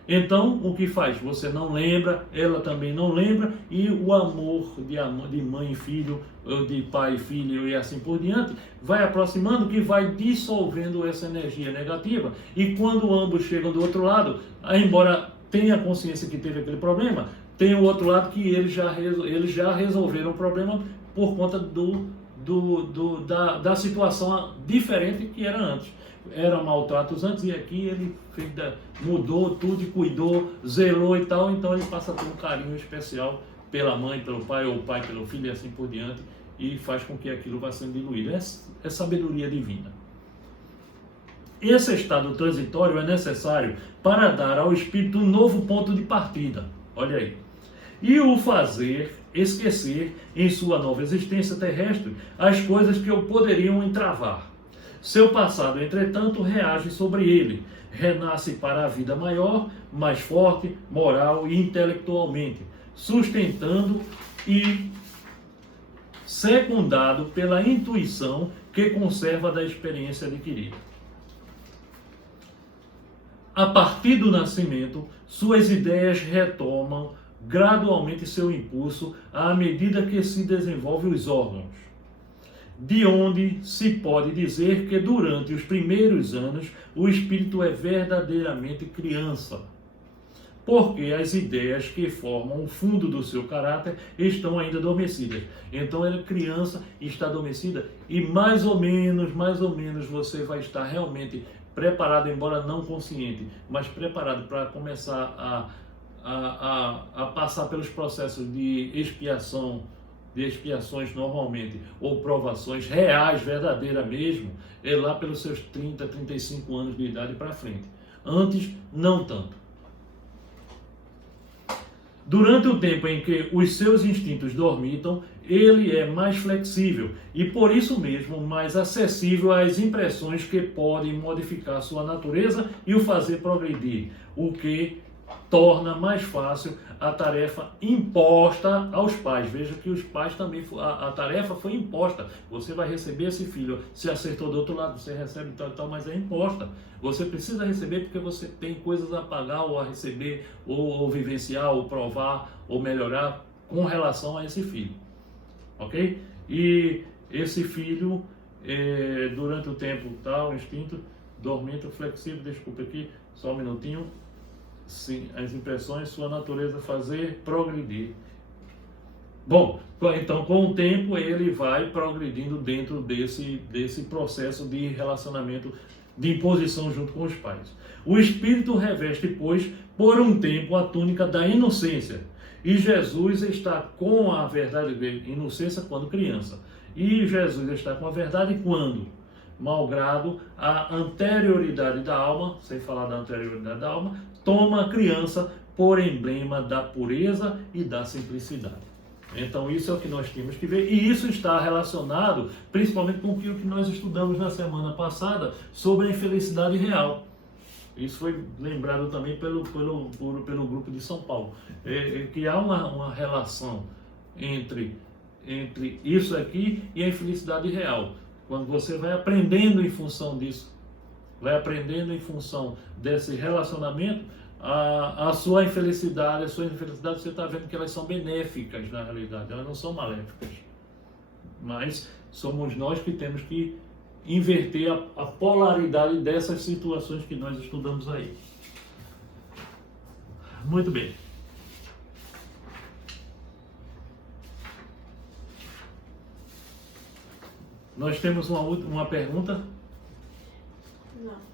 Então, o que faz? Você não lembra, ela também não lembra, e o amor de mãe e filho, de pai e filho e assim por diante, vai aproximando, que vai dissolvendo essa energia negativa. E quando ambos chegam do outro lado, embora tenha consciência que teve aquele problema, tem o outro lado que eles já resolveram o problema por conta da situação diferente que era antes. Eram maltratos antes e aqui ele mudou tudo e cuidou, zelou e tal, então ele passa a ter um carinho especial pela mãe, pelo pai, ou o pai pelo filho e assim por diante, e faz com que aquilo vá sendo diluído. É sabedoria divina. Esse estado transitório é necessário para dar ao espírito um novo ponto de partida, olha aí, e o fazer esquecer em sua nova existência terrestre as coisas que o poderiam entravar. Seu passado, entretanto, reage sobre ele, renasce para a vida maior, mais forte, moral e intelectualmente, sustentando e secundado pela intuição que conserva da experiência adquirida. A partir do nascimento, suas ideias retomam gradualmente seu impulso à medida que se desenvolvem os órgãos, de onde se pode dizer que durante os primeiros anos o espírito é verdadeiramente criança, porque as ideias que formam o fundo do seu caráter estão ainda adormecidas. Então ele é criança e está adormecida, e mais ou menos você vai estar realmente preparado, embora não consciente, mas preparado para começar a passar pelos processos de expiações normalmente, ou provações reais, verdadeiras mesmo, é lá pelos seus 30, 35 anos de idade para frente. Antes, não tanto. Durante o tempo em que os seus instintos dormitam, ele é mais flexível e, por isso mesmo, mais acessível às impressões que podem modificar sua natureza e o fazer progredir, o que torna mais fácil a tarefa imposta aos pais. Veja que os pais também, a tarefa foi imposta. Você vai receber esse filho, se acertou do outro lado, você recebe tal e tal, mas é imposta. Você precisa receber porque você tem coisas a pagar ou a receber, ou vivenciar, ou provar, ou melhorar com relação a esse filho. Ok? E esse filho, durante o tempo tal, instinto, dormindo, flexível, desculpa aqui, só um minutinho. Sim, as impressões, sua natureza fazer progredir. Bom, então com o tempo ele vai progredindo dentro desse processo de relacionamento, de imposição junto com os pais. O espírito reveste, pois, por um tempo a túnica da inocência. E Jesus está com a verdade de inocência quando criança. E Jesus está com a verdade quando? Malgrado a anterioridade da alma, sem falar da anterioridade da alma, toma a criança por emblema da pureza e da simplicidade. Então isso é o que nós temos que ver, e isso está relacionado principalmente com aquilo que nós estudamos na semana passada sobre a infelicidade real. Isso foi lembrado também pelo grupo de São Paulo, que há uma relação entre isso aqui e a infelicidade real. Quando você vai aprendendo em função disso, vai aprendendo em função desse relacionamento, a sua infelicidade, você está vendo que elas são benéficas na realidade, elas não são maléficas. Mas somos nós que temos que inverter a polaridade dessas situações que nós estudamos aí. Muito bem. Nós temos uma pergunta? Não.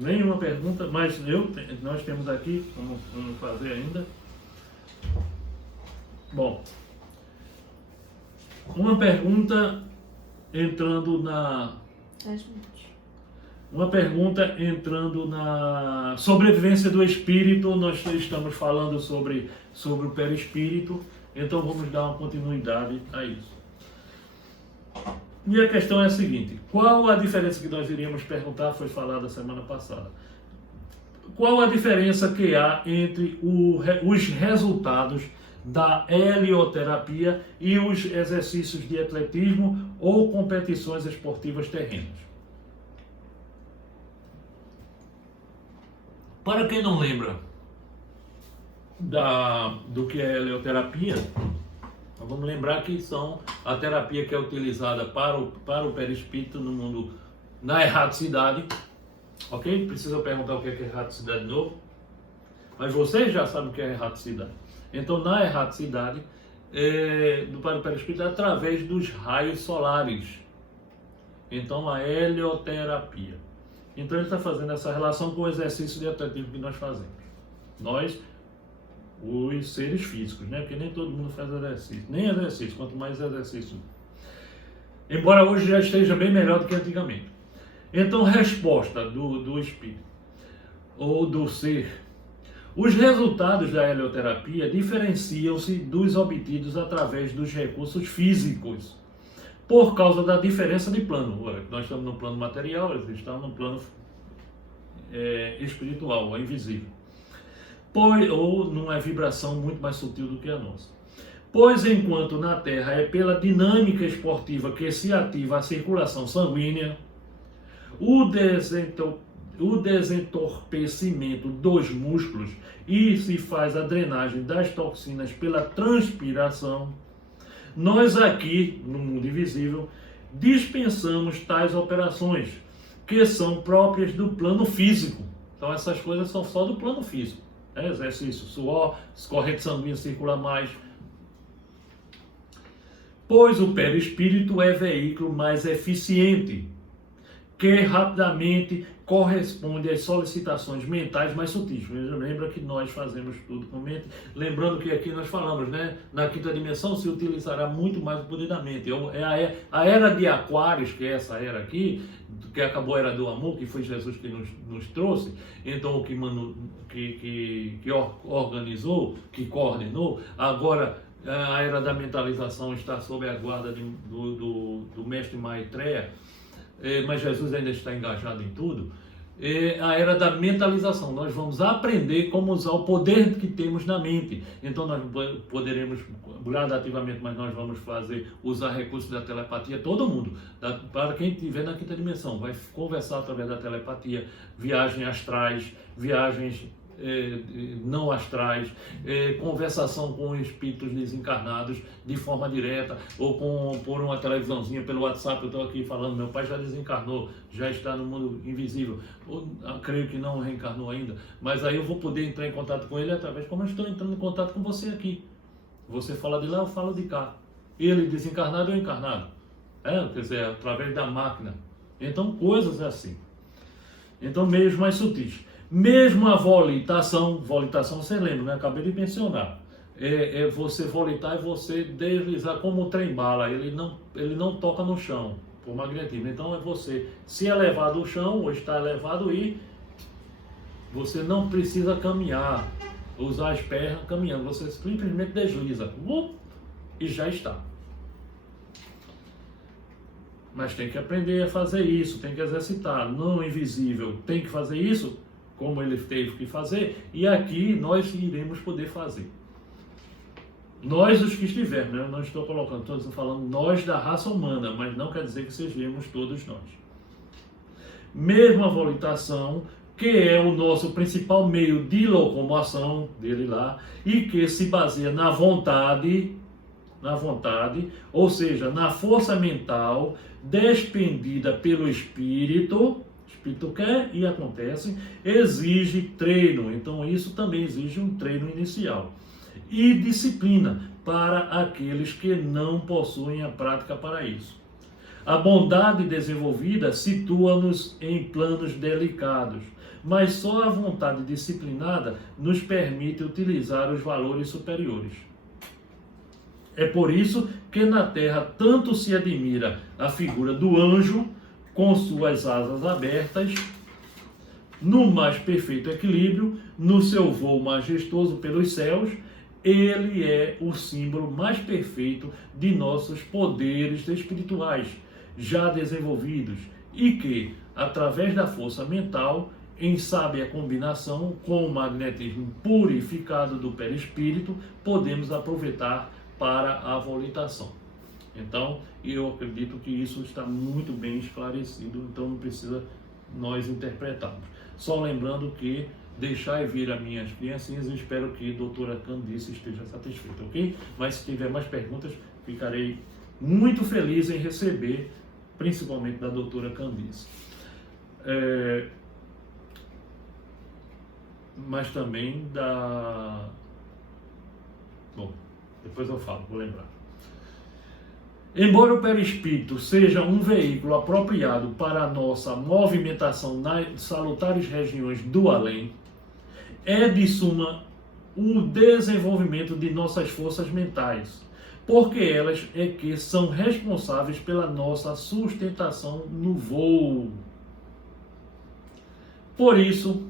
Nenhuma pergunta, mas nós temos aqui, vamos fazer ainda. Bom, uma pergunta entrando na sobrevivência do espírito. Nós estamos falando sobre o perispírito, então vamos dar uma continuidade a isso. E a questão é a seguinte: qual a diferença que nós iríamos perguntar, foi falada semana passada. Qual a diferença que há entre os resultados da helioterapia e os exercícios de atletismo ou competições esportivas terrenas? Para quem não lembra do que é helioterapia, vamos lembrar que são a terapia que é utilizada para o perispírito no mundo, na erraticidade, ok? Precisa perguntar o que é erraticidade de novo, mas vocês já sabem o que é erraticidade. Então, na erraticidade, para o perispírito, é através dos raios solares. Então, a helioterapia. Então, ele está fazendo essa relação com o exercício de atletismo que nós fazemos. Nós, os seres físicos, né? Porque nem todo mundo faz exercício, nem exercício, quanto mais exercício. Embora hoje já esteja bem melhor do que antigamente. Então, resposta do espírito, ou do ser. Os resultados da helioterapia diferenciam-se dos obtidos através dos recursos físicos, por causa da diferença de plano. Nós estamos no plano material, eles estão no plano espiritual, ou invisível. Ou numa vibração muito mais sutil do que a nossa. Pois enquanto na Terra é pela dinâmica esportiva que se ativa a circulação sanguínea, o desentorpecimento dos músculos e se faz a drenagem das toxinas pela transpiração, nós aqui, no mundo invisível, dispensamos tais operações, que são próprias do plano físico. Então essas coisas são só do plano físico. Exercício, suor, corrente sanguínea circula mais. Pois o perispírito é veículo mais eficiente, que rapidamente corresponde às solicitações mentais mais sutis. Lembra que nós fazemos tudo com mente. Lembrando que aqui nós falamos, né? Na quinta dimensão se utilizará muito mais o poder da mente. A era de Aquários, que é essa era aqui, que acabou a era do amor, que foi Jesus que nos trouxe, então o que organizou, que coordenou. Agora a era da mentalização está sob a guarda do mestre Maitreya, mas Jesus ainda está engajado em tudo. A era da mentalização, nós vamos aprender como usar o poder que temos na mente. Então nós poderemos gradativamente, mas nós vamos usar recursos da telepatia, todo mundo, para quem estiver na quinta dimensão, vai conversar através da telepatia, viagens astrais, viagens não astrais, conversação com espíritos desencarnados de forma direta, ou por uma televisãozinha, pelo WhatsApp. Eu estou aqui falando, meu pai já desencarnou, já está no mundo invisível, creio que não reencarnou ainda, mas aí eu vou poder entrar em contato com ele através, como eu estou entrando em contato com você aqui. Você fala de lá, eu falo de cá. Ele desencarnado, eu encarnado. Quer dizer, através da máquina. Então, coisas assim. Então, meios mais sutis. Mesmo a volitação, você lembra, né? Acabei de mencionar. É você volitar e você deslizar como o trem-bala. Ele não toca no chão, por magnetismo. Então é você se elevar do chão, ou estar elevado, e você não precisa caminhar, usar as pernas caminhando. Você simplesmente desliza. e já está. Mas tem que aprender a fazer isso, tem que exercitar. Não invisível tem que fazer isso, como ele teve que fazer, e aqui nós iremos poder fazer. Nós os que estivermos, né? Eu não estou colocando, estou falando nós da raça humana, mas não quer dizer que sejamos todos nós. Mesmo a volitação, que é o nosso principal meio de locomoção dele lá, e que se baseia na vontade, ou seja, na força mental despendida pelo espírito. O espírito quer e acontece, exige treino. Então isso também exige um treino inicial. E disciplina para aqueles que não possuem a prática para isso. A bondade desenvolvida situa-nos em planos delicados, mas só a vontade disciplinada nos permite utilizar os valores superiores. É por isso que na Terra tanto se admira a figura do anjo com suas asas abertas, no mais perfeito equilíbrio, no seu voo majestoso pelos céus. Ele é o símbolo mais perfeito de nossos poderes espirituais, já desenvolvidos, e que, através da força mental, em sábia combinação com o magnetismo purificado do perispírito, podemos aproveitar para a volitação. Então, eu acredito que isso está muito bem esclarecido, então não precisa nós interpretarmos. Só lembrando que deixar vir as minhas criancinhas, eu espero que a doutora Candice esteja satisfeita, ok? Mas se tiver mais perguntas, ficarei muito feliz em receber, principalmente da doutora Candice. Mas também da... Bom, depois eu falo, vou lembrar. Embora o perispírito seja um veículo apropriado para a nossa movimentação nas salutares regiões do além, é de suma o desenvolvimento de nossas forças mentais, porque elas é que são responsáveis pela nossa sustentação no voo. Por isso,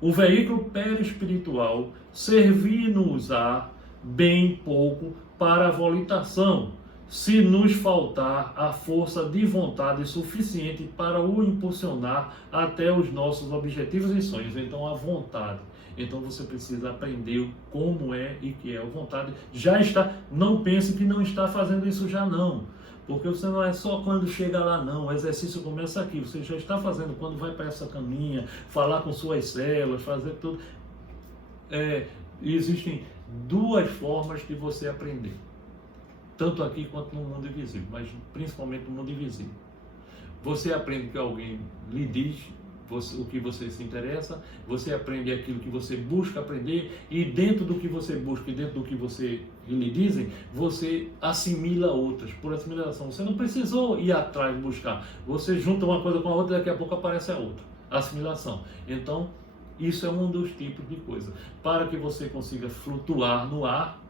o veículo perispiritual servir-nos-á bem pouco para a volitação, se nos faltar a força de vontade suficiente para o impulsionar até os nossos objetivos e sonhos. Então, a vontade. Então, você precisa aprender como é e que é a vontade. Já está, não pense que não está fazendo isso já não. Porque você não é só quando chega lá não, o exercício começa aqui. Você já está fazendo quando vai para essa caminha, falar com suas células, fazer tudo. Existem duas formas de você aprender. Tanto aqui quanto no mundo invisível, mas principalmente no mundo invisível. Você aprende que alguém lhe diz o que você se interessa, você aprende aquilo que você busca aprender, e dentro do que você busca e dentro do que você lhe dizem, você assimila outras. Por assimilação, você não precisou ir atrás buscar. Você junta uma coisa com a outra e daqui a pouco aparece a outra. Assimilação. Então, isso é um dos tipos de coisa. Para que você consiga flutuar no ar,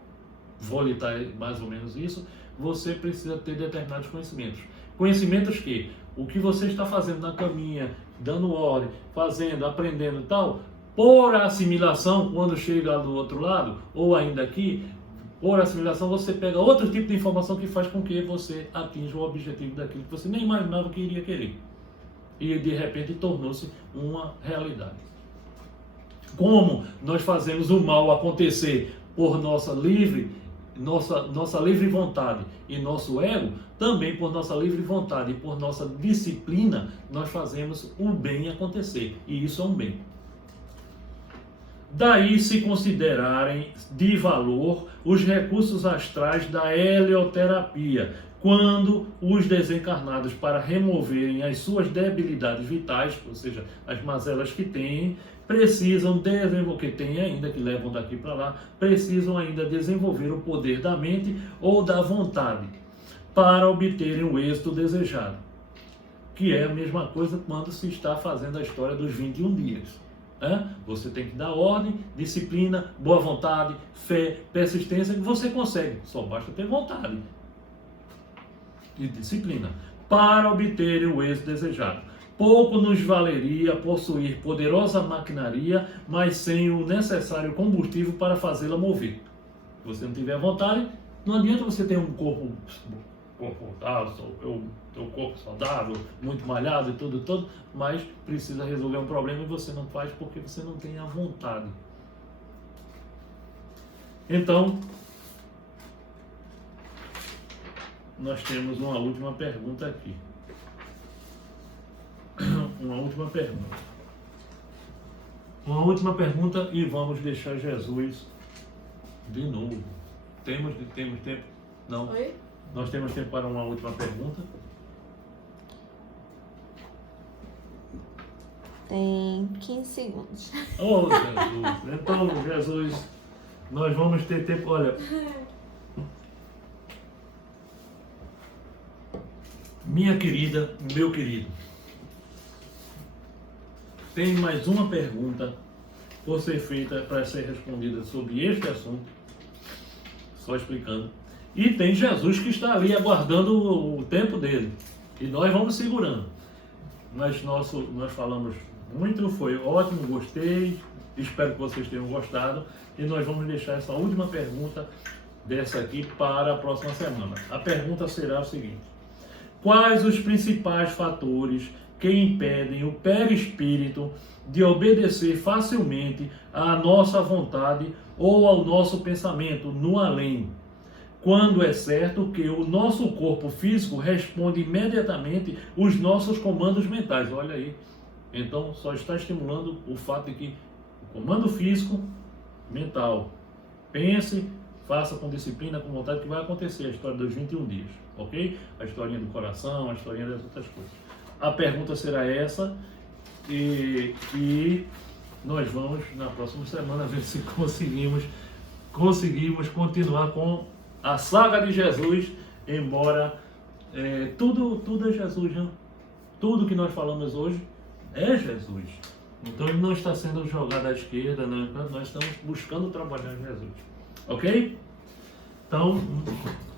volitar mais ou menos isso, você precisa ter determinados conhecimentos. Conhecimentos que o que você está fazendo na caminha, dando ordem, fazendo, aprendendo e tal, por assimilação, quando chega do outro lado, ou ainda aqui, por assimilação você pega outro tipo de informação que faz com que você atinja o objetivo daquilo que você nem imaginava que iria querer. E de repente tornou-se uma realidade. Como nós fazemos o mal acontecer por nossa livre vontade e nosso ego, também por nossa livre vontade e por nossa disciplina, nós fazemos o bem acontecer. E isso é um bem. Daí se considerarem de valor os recursos astrais da helioterapia, quando os desencarnados, para removerem as suas debilidades vitais, ou seja, as mazelas que têm, precisam desenvolver, que tem ainda, que levam daqui para lá, precisam ainda desenvolver o poder da mente ou da vontade para obterem o êxito desejado. Que é a mesma coisa quando se está fazendo a história dos 21 dias. Você tem que dar ordem, disciplina, boa vontade, fé, persistência, que você consegue. Só basta ter vontade e disciplina para obterem o êxito desejado. Pouco nos valeria possuir poderosa maquinaria, mas sem o necessário combustível para fazê-la mover. Se você não tiver vontade, Não adianta você ter um corpo teu corpo saudável, muito malhado e tudo, mas precisa resolver um problema e você não faz porque você não tem a vontade. Então, nós temos uma última pergunta aqui. Uma última pergunta e vamos deixar Jesus de novo. Temos tempo? Não. Oi? Nós temos tempo para uma última pergunta? Tem 15 segundos. Oh, Jesus. Então, Jesus, nós vamos ter tempo. Olha, minha querida, meu querido, tem mais uma pergunta por ser feita, para ser respondida sobre este assunto, só explicando. E tem Jesus que está ali aguardando o tempo dele. E nós vamos segurando. Mas nós falamos muito, foi ótimo, gostei. Espero que vocês tenham gostado. E nós vamos deixar essa última pergunta dessa aqui para a próxima semana. A pergunta será o seguinte: quais os principais fatores que impedem o perispírito de obedecer facilmente à nossa vontade ou ao nosso pensamento no além, quando é certo que o nosso corpo físico responde imediatamente os nossos comandos mentais? Olha aí, então só está estimulando o fato de que o comando físico, mental, pense, faça com disciplina, com vontade, que vai acontecer a história dos 21 dias, ok? A historinha do coração, a historinha das outras coisas. A pergunta será essa e nós vamos na próxima semana ver se conseguimos continuar com a saga de Jesus, embora tudo é Jesus, né? Tudo que nós falamos hoje é Jesus. Então ele não está sendo jogado à esquerda, né? Nós estamos buscando trabalhar em Jesus. Ok? Então,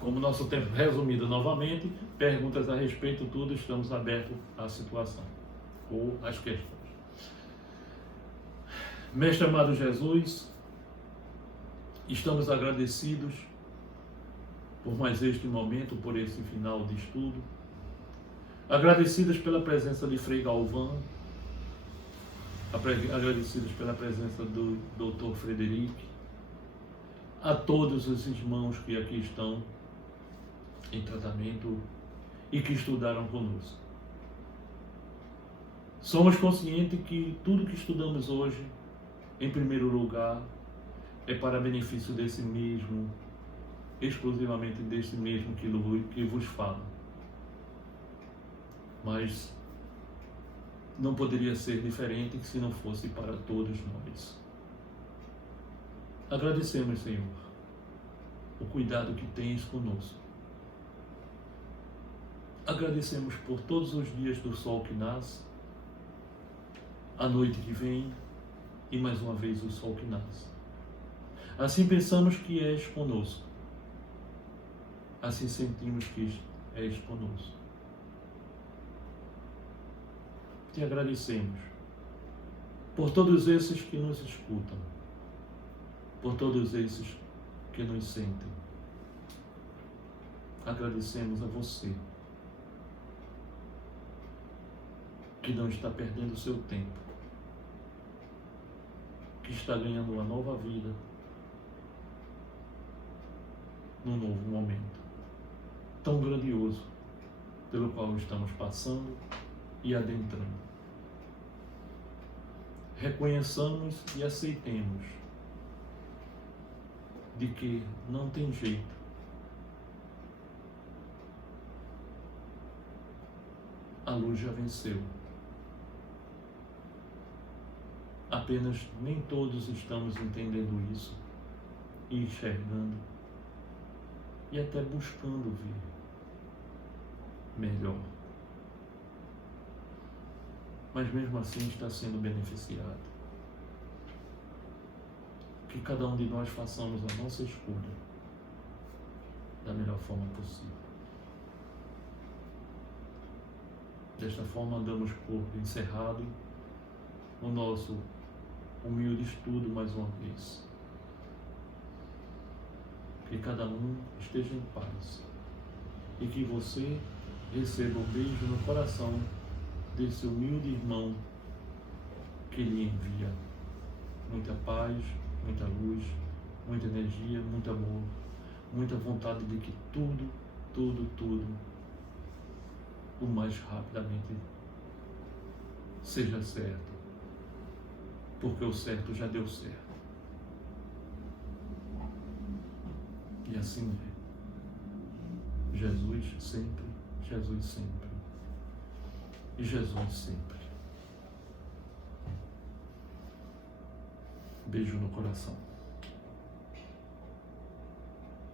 como nosso tempo resumido novamente, perguntas a respeito de tudo, estamos abertos à situação ou às questões. Mestre amado Jesus, estamos agradecidos por mais este momento, por esse final de estudo. Agradecidos pela presença de Frei Galvão, agradecidos pela presença do Dr. Frederico, a todos os irmãos que aqui estão em tratamento e que estudaram conosco. Somos conscientes que tudo que estudamos hoje, em primeiro lugar, é para benefício desse mesmo, exclusivamente desse mesmo que vos fala. Mas não poderia ser diferente se não fosse para todos nós. Agradecemos, Senhor, o cuidado que tens conosco. Agradecemos por todos os dias do sol que nasce, a noite que vem e mais uma vez o sol que nasce. Assim pensamos que és conosco. Assim sentimos que és conosco. Te agradecemos por todos esses que nos escutam, por todos esses que nos sentem. Agradecemos a você, que não está perdendo o seu tempo, que está ganhando uma nova vida, num novo momento tão grandioso pelo qual estamos passando e adentrando. Reconheçamos e aceitemos de que não tem jeito. A luz já venceu. Apenas nem todos estamos entendendo isso e enxergando e até buscando ver melhor. Mas mesmo assim está sendo beneficiado. Que cada um de nós façamos a nossa escolha da melhor forma possível. Desta forma, damos por encerrado o nosso humilde estudo mais uma vez. Que cada um esteja em paz. E que você receba um beijo no coração desse humilde irmão que lhe envia muita paz, muita luz, muita energia, muito amor, muita vontade de que tudo, o mais rapidamente seja certo, porque o certo já deu certo. E assim é. Jesus sempre, Jesus sempre. E Jesus sempre. Beijo no coração.